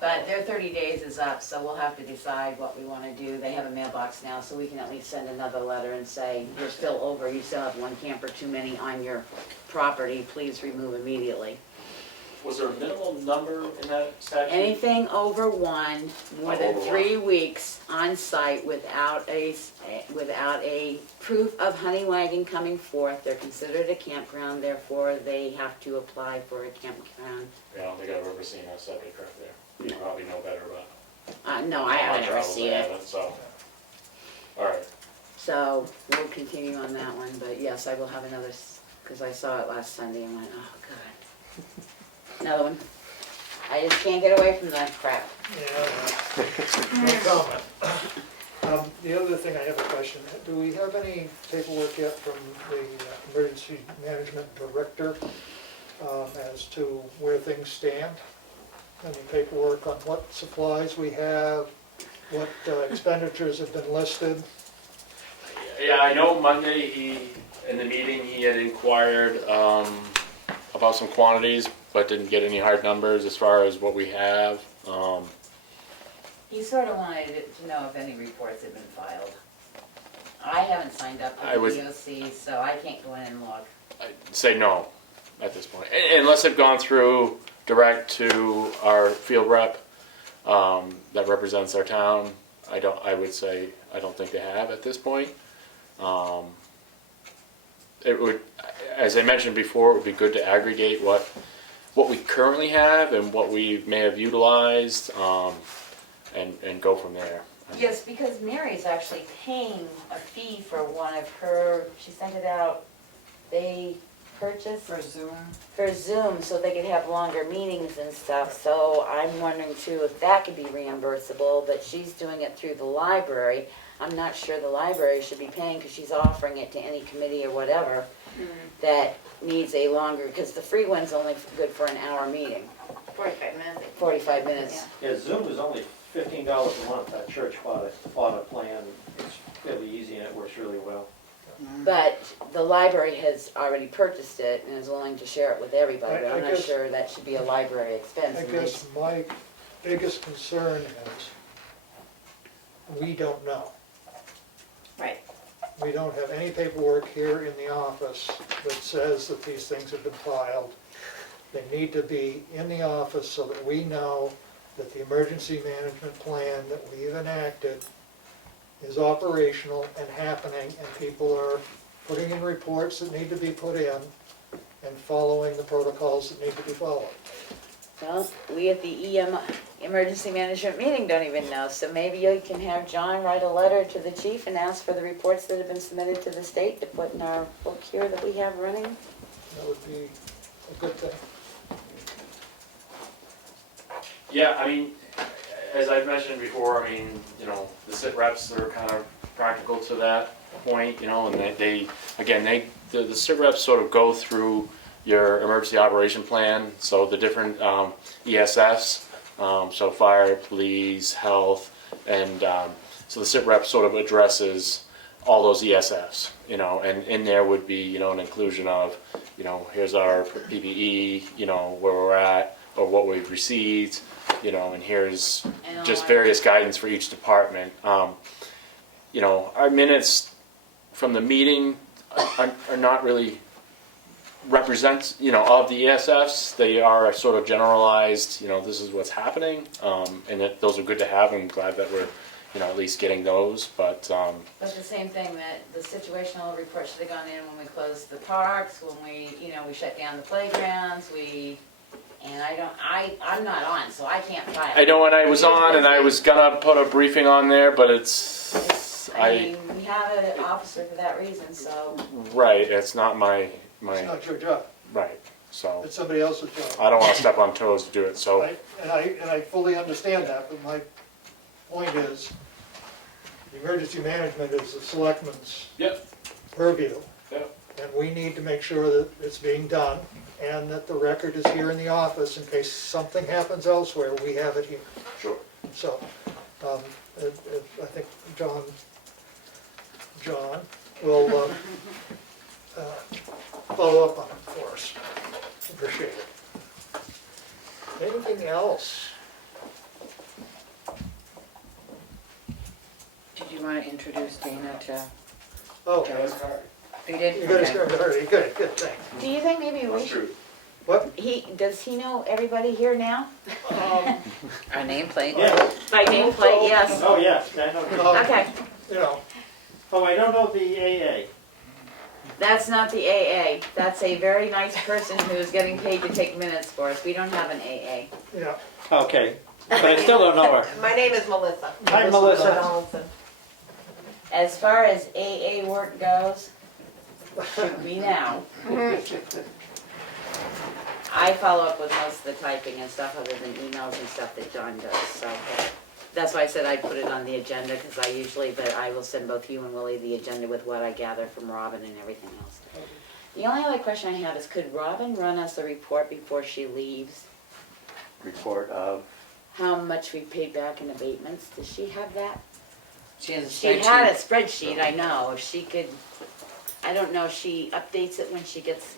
But their 30 days is up, so we'll have to decide what we want to do. They have a mailbox now, so we can at least send another letter and say, you're still over, you still have 1 camper too many on your property, please remove immediately. Was there a minimum number in that statute? Anything over 1, more than Over 3 weeks on site without a proof of honey wagon coming forth, they're considered a campground, therefore they have to apply for a campground. Yeah, I don't think I've ever seen a septic truck there. You probably know better about. No, I haven't ever Travels seen they it. haven't, So, all right. So we'll continue on that one, but yes, I will have another, because I saw it last Sunday and went, oh, God. Another one. I just can't get away from that crap. yeah, no comment. The other thing, I have a question. Do we have any paperwork yet from the emergency management director as to where things stand? Any paperwork on what supplies we have, what expenditures have been listed. Yeah, I know Monday in the meeting, he had inquired about some quantities, but didn't get any hard numbers as far as what we have. He sort of wanted to know if any reports had been filed. I haven't signed up I with was- the DOC, so I can't go in and look. I'd say no at this point, unless they've gone through direct to our field rep that represents our town. I would say I don't think they have at this point. It would, as I mentioned before, it would be good to aggregate what we currently have and what we may have utilized, and go from there. Yes, because Mary's actually paying a fee for one of her, she sent it out, they purchased For Zoom. for Zoom so they could have longer meetings and stuff. So I'm wondering too if that could be reimbursable, but she's doing it through the library. I'm not sure the library should be paying because she's offering it to any committee or whatever that needs a longer, because the free one's only good for an hour meeting, 45 minutes. 45 minutes. Yeah, Zoom is only $15 a month. That church bought a plan. It's fairly easy and it works really well. But the library has already purchased it and is willing to share it with everybody, but I I'm not guess- sure that should be a library expense. I and guess my biggest concern is, we don't know. Right. We don't have any paperwork here in the office that says that these things have been filed. They need to be in the office so that we know that the emergency management plan that we've enacted is operational and happening, and people are putting in reports that need to be put in and following the protocols that need to be followed. Well, we at the emergency management meeting don't even know, so maybe you can have John write a letter to the chief and ask for the reports that have been submitted to the state to put in our book here that we have running. That would be a good thing. Yeah, I mean, as I've mentioned before, I mean, you know, the sit reps are kind of practical to that point, you know, and the sit reps sort of go through your emergency operation plan, so the different ESFs, so fire, police, health, and so the sit rep sort of addresses all those ESFs, you know, and in there would be, you know, an inclusion of, you know, here's our PPE, you know, where we're at, or what we've received, you know, and here's And just all various guidance for each department. You know, our minutes from the meeting are not really represent, you know, of the ESFs. They are sort of generalized, you know, this is what's happening, and those are good to have. I'm glad that we're, you know, at least getting those, but But the same thing, that the situational report should have gone in when we closed the parks, when we, you know, we shut down the playgrounds, and I'm not on, so I can't file. I know when I was on and I was gonna put a briefing on there, but I mean, we have an officer for that reason, so. right, it's not my, It's not your job, right, so it's somebody else's job. I don't wanna step on toes to do it, so. And I fully understand that, but my point is, the emergency management is the selectmen's Yep. purview. Yep. And we need to make sure that it's being done, and that the record is here in the office in case something happens elsewhere, we have it here. Sure. So, I think John will follow up on it for us. Appreciate it. Anything else? Did you want to introduce Dana to? Oh, You did? you got Okay. to start already, good, thanks. Do you think maybe we should, What? does he know everybody here now? Our nameplate. Yeah. By nameplate, yes. Oh, yes, I know. Okay, You know, Oh, I don't know the AA. that's not the AA. That's a very nice person who is getting paid to take minutes for us. We don't have an AA. you know, Okay, but I still don't know her. My name is Melissa. Hi, Melissa. Donaldson. As far as AA work goes, should be now. I follow up with most of the typing and stuff other than emails and stuff that John does, so. That's why I said I'd put it on the agenda, because but I will send both you and Willie the agenda with what I gather from Robin and everything else. The only other question I have is, could Robin run us a report before she leaves? Report of, how much we paid back in abatements. Does she have that? She has a She had a spreadsheet. spreadsheet, I know, if she could, I don't know if she updates it when she gets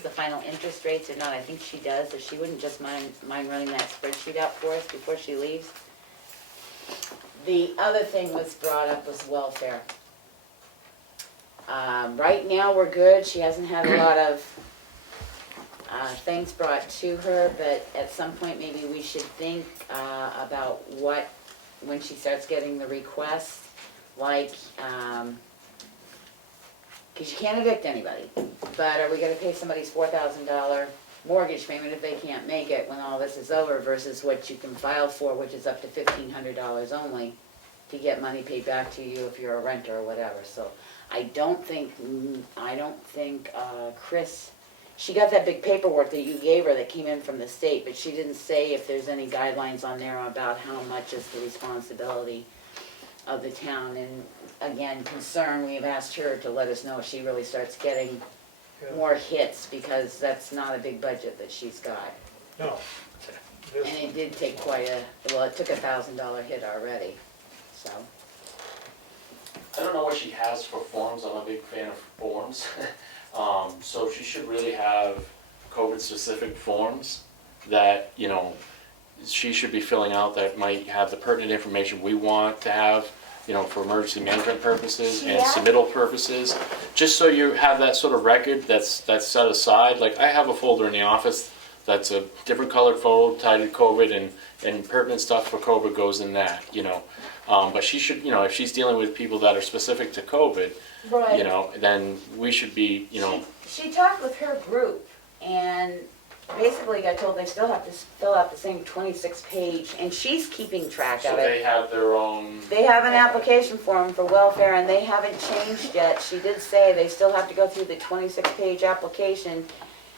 the final interest rates or not, I think she does, if she wouldn't just mind running that spreadsheet out for us before she leaves. The other thing was brought up was welfare. Right now, we're good, she hasn't had a lot of, things brought to her, but at some point, maybe we should think, about what, when she starts getting the requests, like, cause you can't evict anybody, but are we gonna pay somebody's $4,000 mortgage payment if they can't make it when all this is over versus what you can file for, which is up to $1,500 only to get money paid back to you if you're a renter or whatever, so I don't think, Chris, she got that big paperwork that you gave her that came in from the state, but she didn't say if there's any guidelines on there about how much is the responsibility of the town, and again, we've asked her to let us know if she really starts getting Yeah. more hits, because that's not a big budget that she's got. No. And This, it did take it took $1,000 hit already, so. I don't know what she has for forms, I'm a big fan of forms. So she should really have COVID-specific forms that, you know, she should be filling out that might have the pertinent information we want to have, you know, for emergency management purposes and Yeah. submittal purposes. Just so you have that sort of record that's set aside. Like, I have a folder in the office that's a different colored folder tied to COVID, and pertinent stuff for COVID goes in that, you know. But she should, you know, if she's dealing with people that are specific to COVID, you know, then we should be, you know. She talked with her group, and basically got told they still have to fill out the same 26-page, and she's keeping track So of they it. have their own. They have an application form for welfare, and they haven't changed yet. She did say they still have to go through the 26-page application.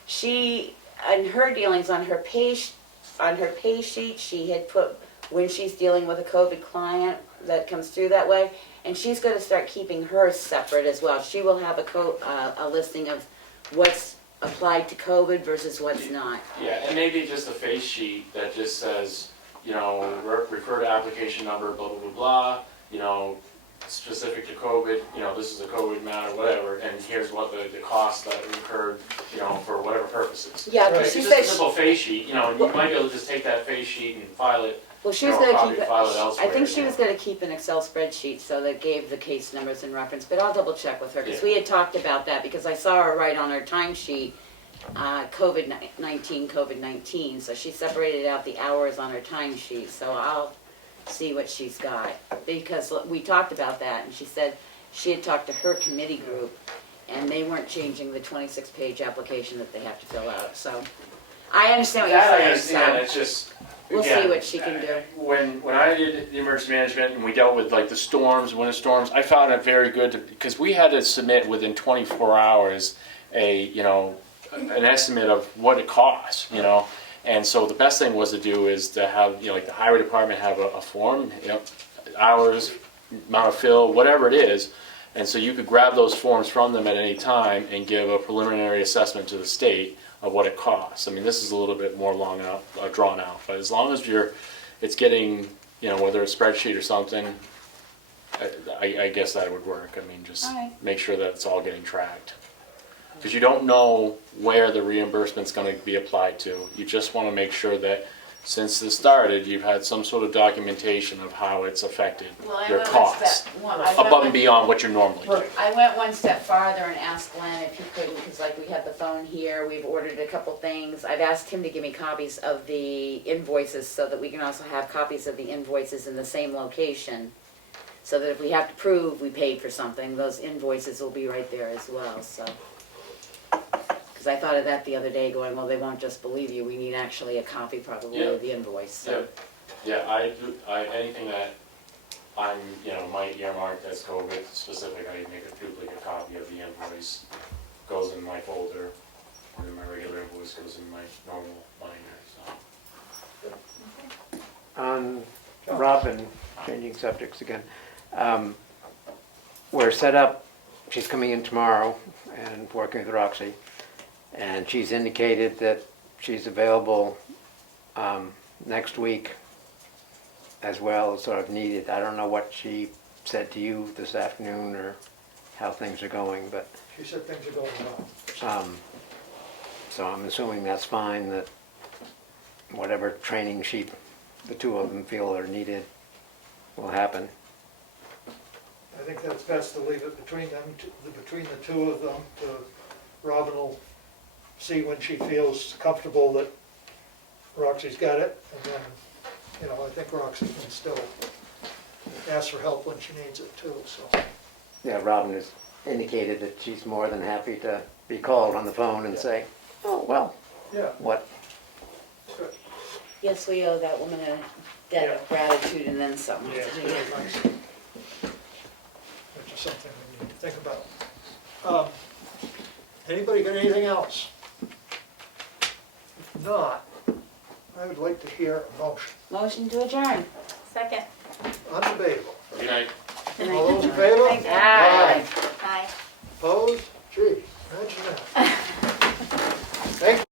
She, in her dealings on her pay sheet, she had put when she's dealing with a COVID client that comes through that way, and she's going to start keeping hers separate as well. She will have a listing of what's applied to COVID versus what's not. Yeah, and maybe just a face sheet that just says, you know, refer to application number, blah, blah, blah, blah, you know, specific to COVID, you know, this is a COVID matter, whatever, and here's what the costs that incurred, you know, for whatever purposes. Yeah, Right. because she Just a said, simple face sheet, you know, and you might be able to just take that face sheet and file it. well, she you was know, going to copy keep it, file it I elsewhere, think she you was know. going to keep an Excel spreadsheet so that gave the case numbers and reference, but I'll double check with her, because Yeah. we had talked about that, because I saw her write on her timesheet, COVID-19, so she separated out the hours on her timesheet, so I'll see what she's got. Because we talked about that, and she said she had talked to her committee group, and they weren't changing the 26-page application that they have to fill out, so. I understand what That I you're understand, saying, it's just. We'll see again, what she can do. When I did the emergency management and we dealt with like the storms, winter storms, I found it very good because we had to submit within 24 hours an estimate of what it costs, you know. And so the best thing was to do is to have, you know, like the highway department have a form, you know, hours, amount of fill, whatever it is. And so you could grab those forms from them at any time and give a preliminary assessment to the state of what it costs. I mean, this is a little bit more drawn out, but as long as it's getting, you know, whether a spreadsheet or something, I guess that would work. I mean, just All right. make sure that it's all getting tracked. Because you don't know where the reimbursement's gonna be applied to. You just wanna make sure that since this started, you've had some sort of documentation of how it's affected your costs. Above and beyond what you normally do. I went one step farther and asked Glenn if he couldn't, because like we have the phone here, we've ordered a couple things. I've asked him to give me copies of the invoices so that we can also have copies of the invoices in the same location. So that if we have to prove we paid for something, those invoices will be right there as well, so. Because I thought of that the other day, going, well, they won't just believe you, we need actually a copy probably of the invoice, so. Yeah, anything that might earmark as COVID specific, I make a duplicate copy of the invoice, goes in my folder, and then my regular invoice goes in my normal binder, so. On Robin, changing subjects again, we're set up, she's coming in tomorrow and working with Roxy, and she's indicated that she's available next week as well, sort of needed. I don't know what she said to you this afternoon or how things are going, but, She said things are going well. so I'm assuming that's fine, that whatever training the two of them feel are needed will happen. I think that's best to leave it between them, between the two of them. Robin will see when she feels comfortable that Roxy's got it, and then, you know, I think Roxy can still ask for help when she needs it too, so. Yeah, Robin has indicated that she's more than happy to be called on the phone and say, oh, well, Yeah, what? good. Yes, we owe that woman a debt of gratitude and then some. Yeah, it's really nice. Which is something we need to think about. Anybody got anything else? If not, I would like to hear a motion. Motion to adjourn. Second. Undebatable. Good night. All those in favor? Aye. Hi. Opposed? Gee, imagine that. Thank you.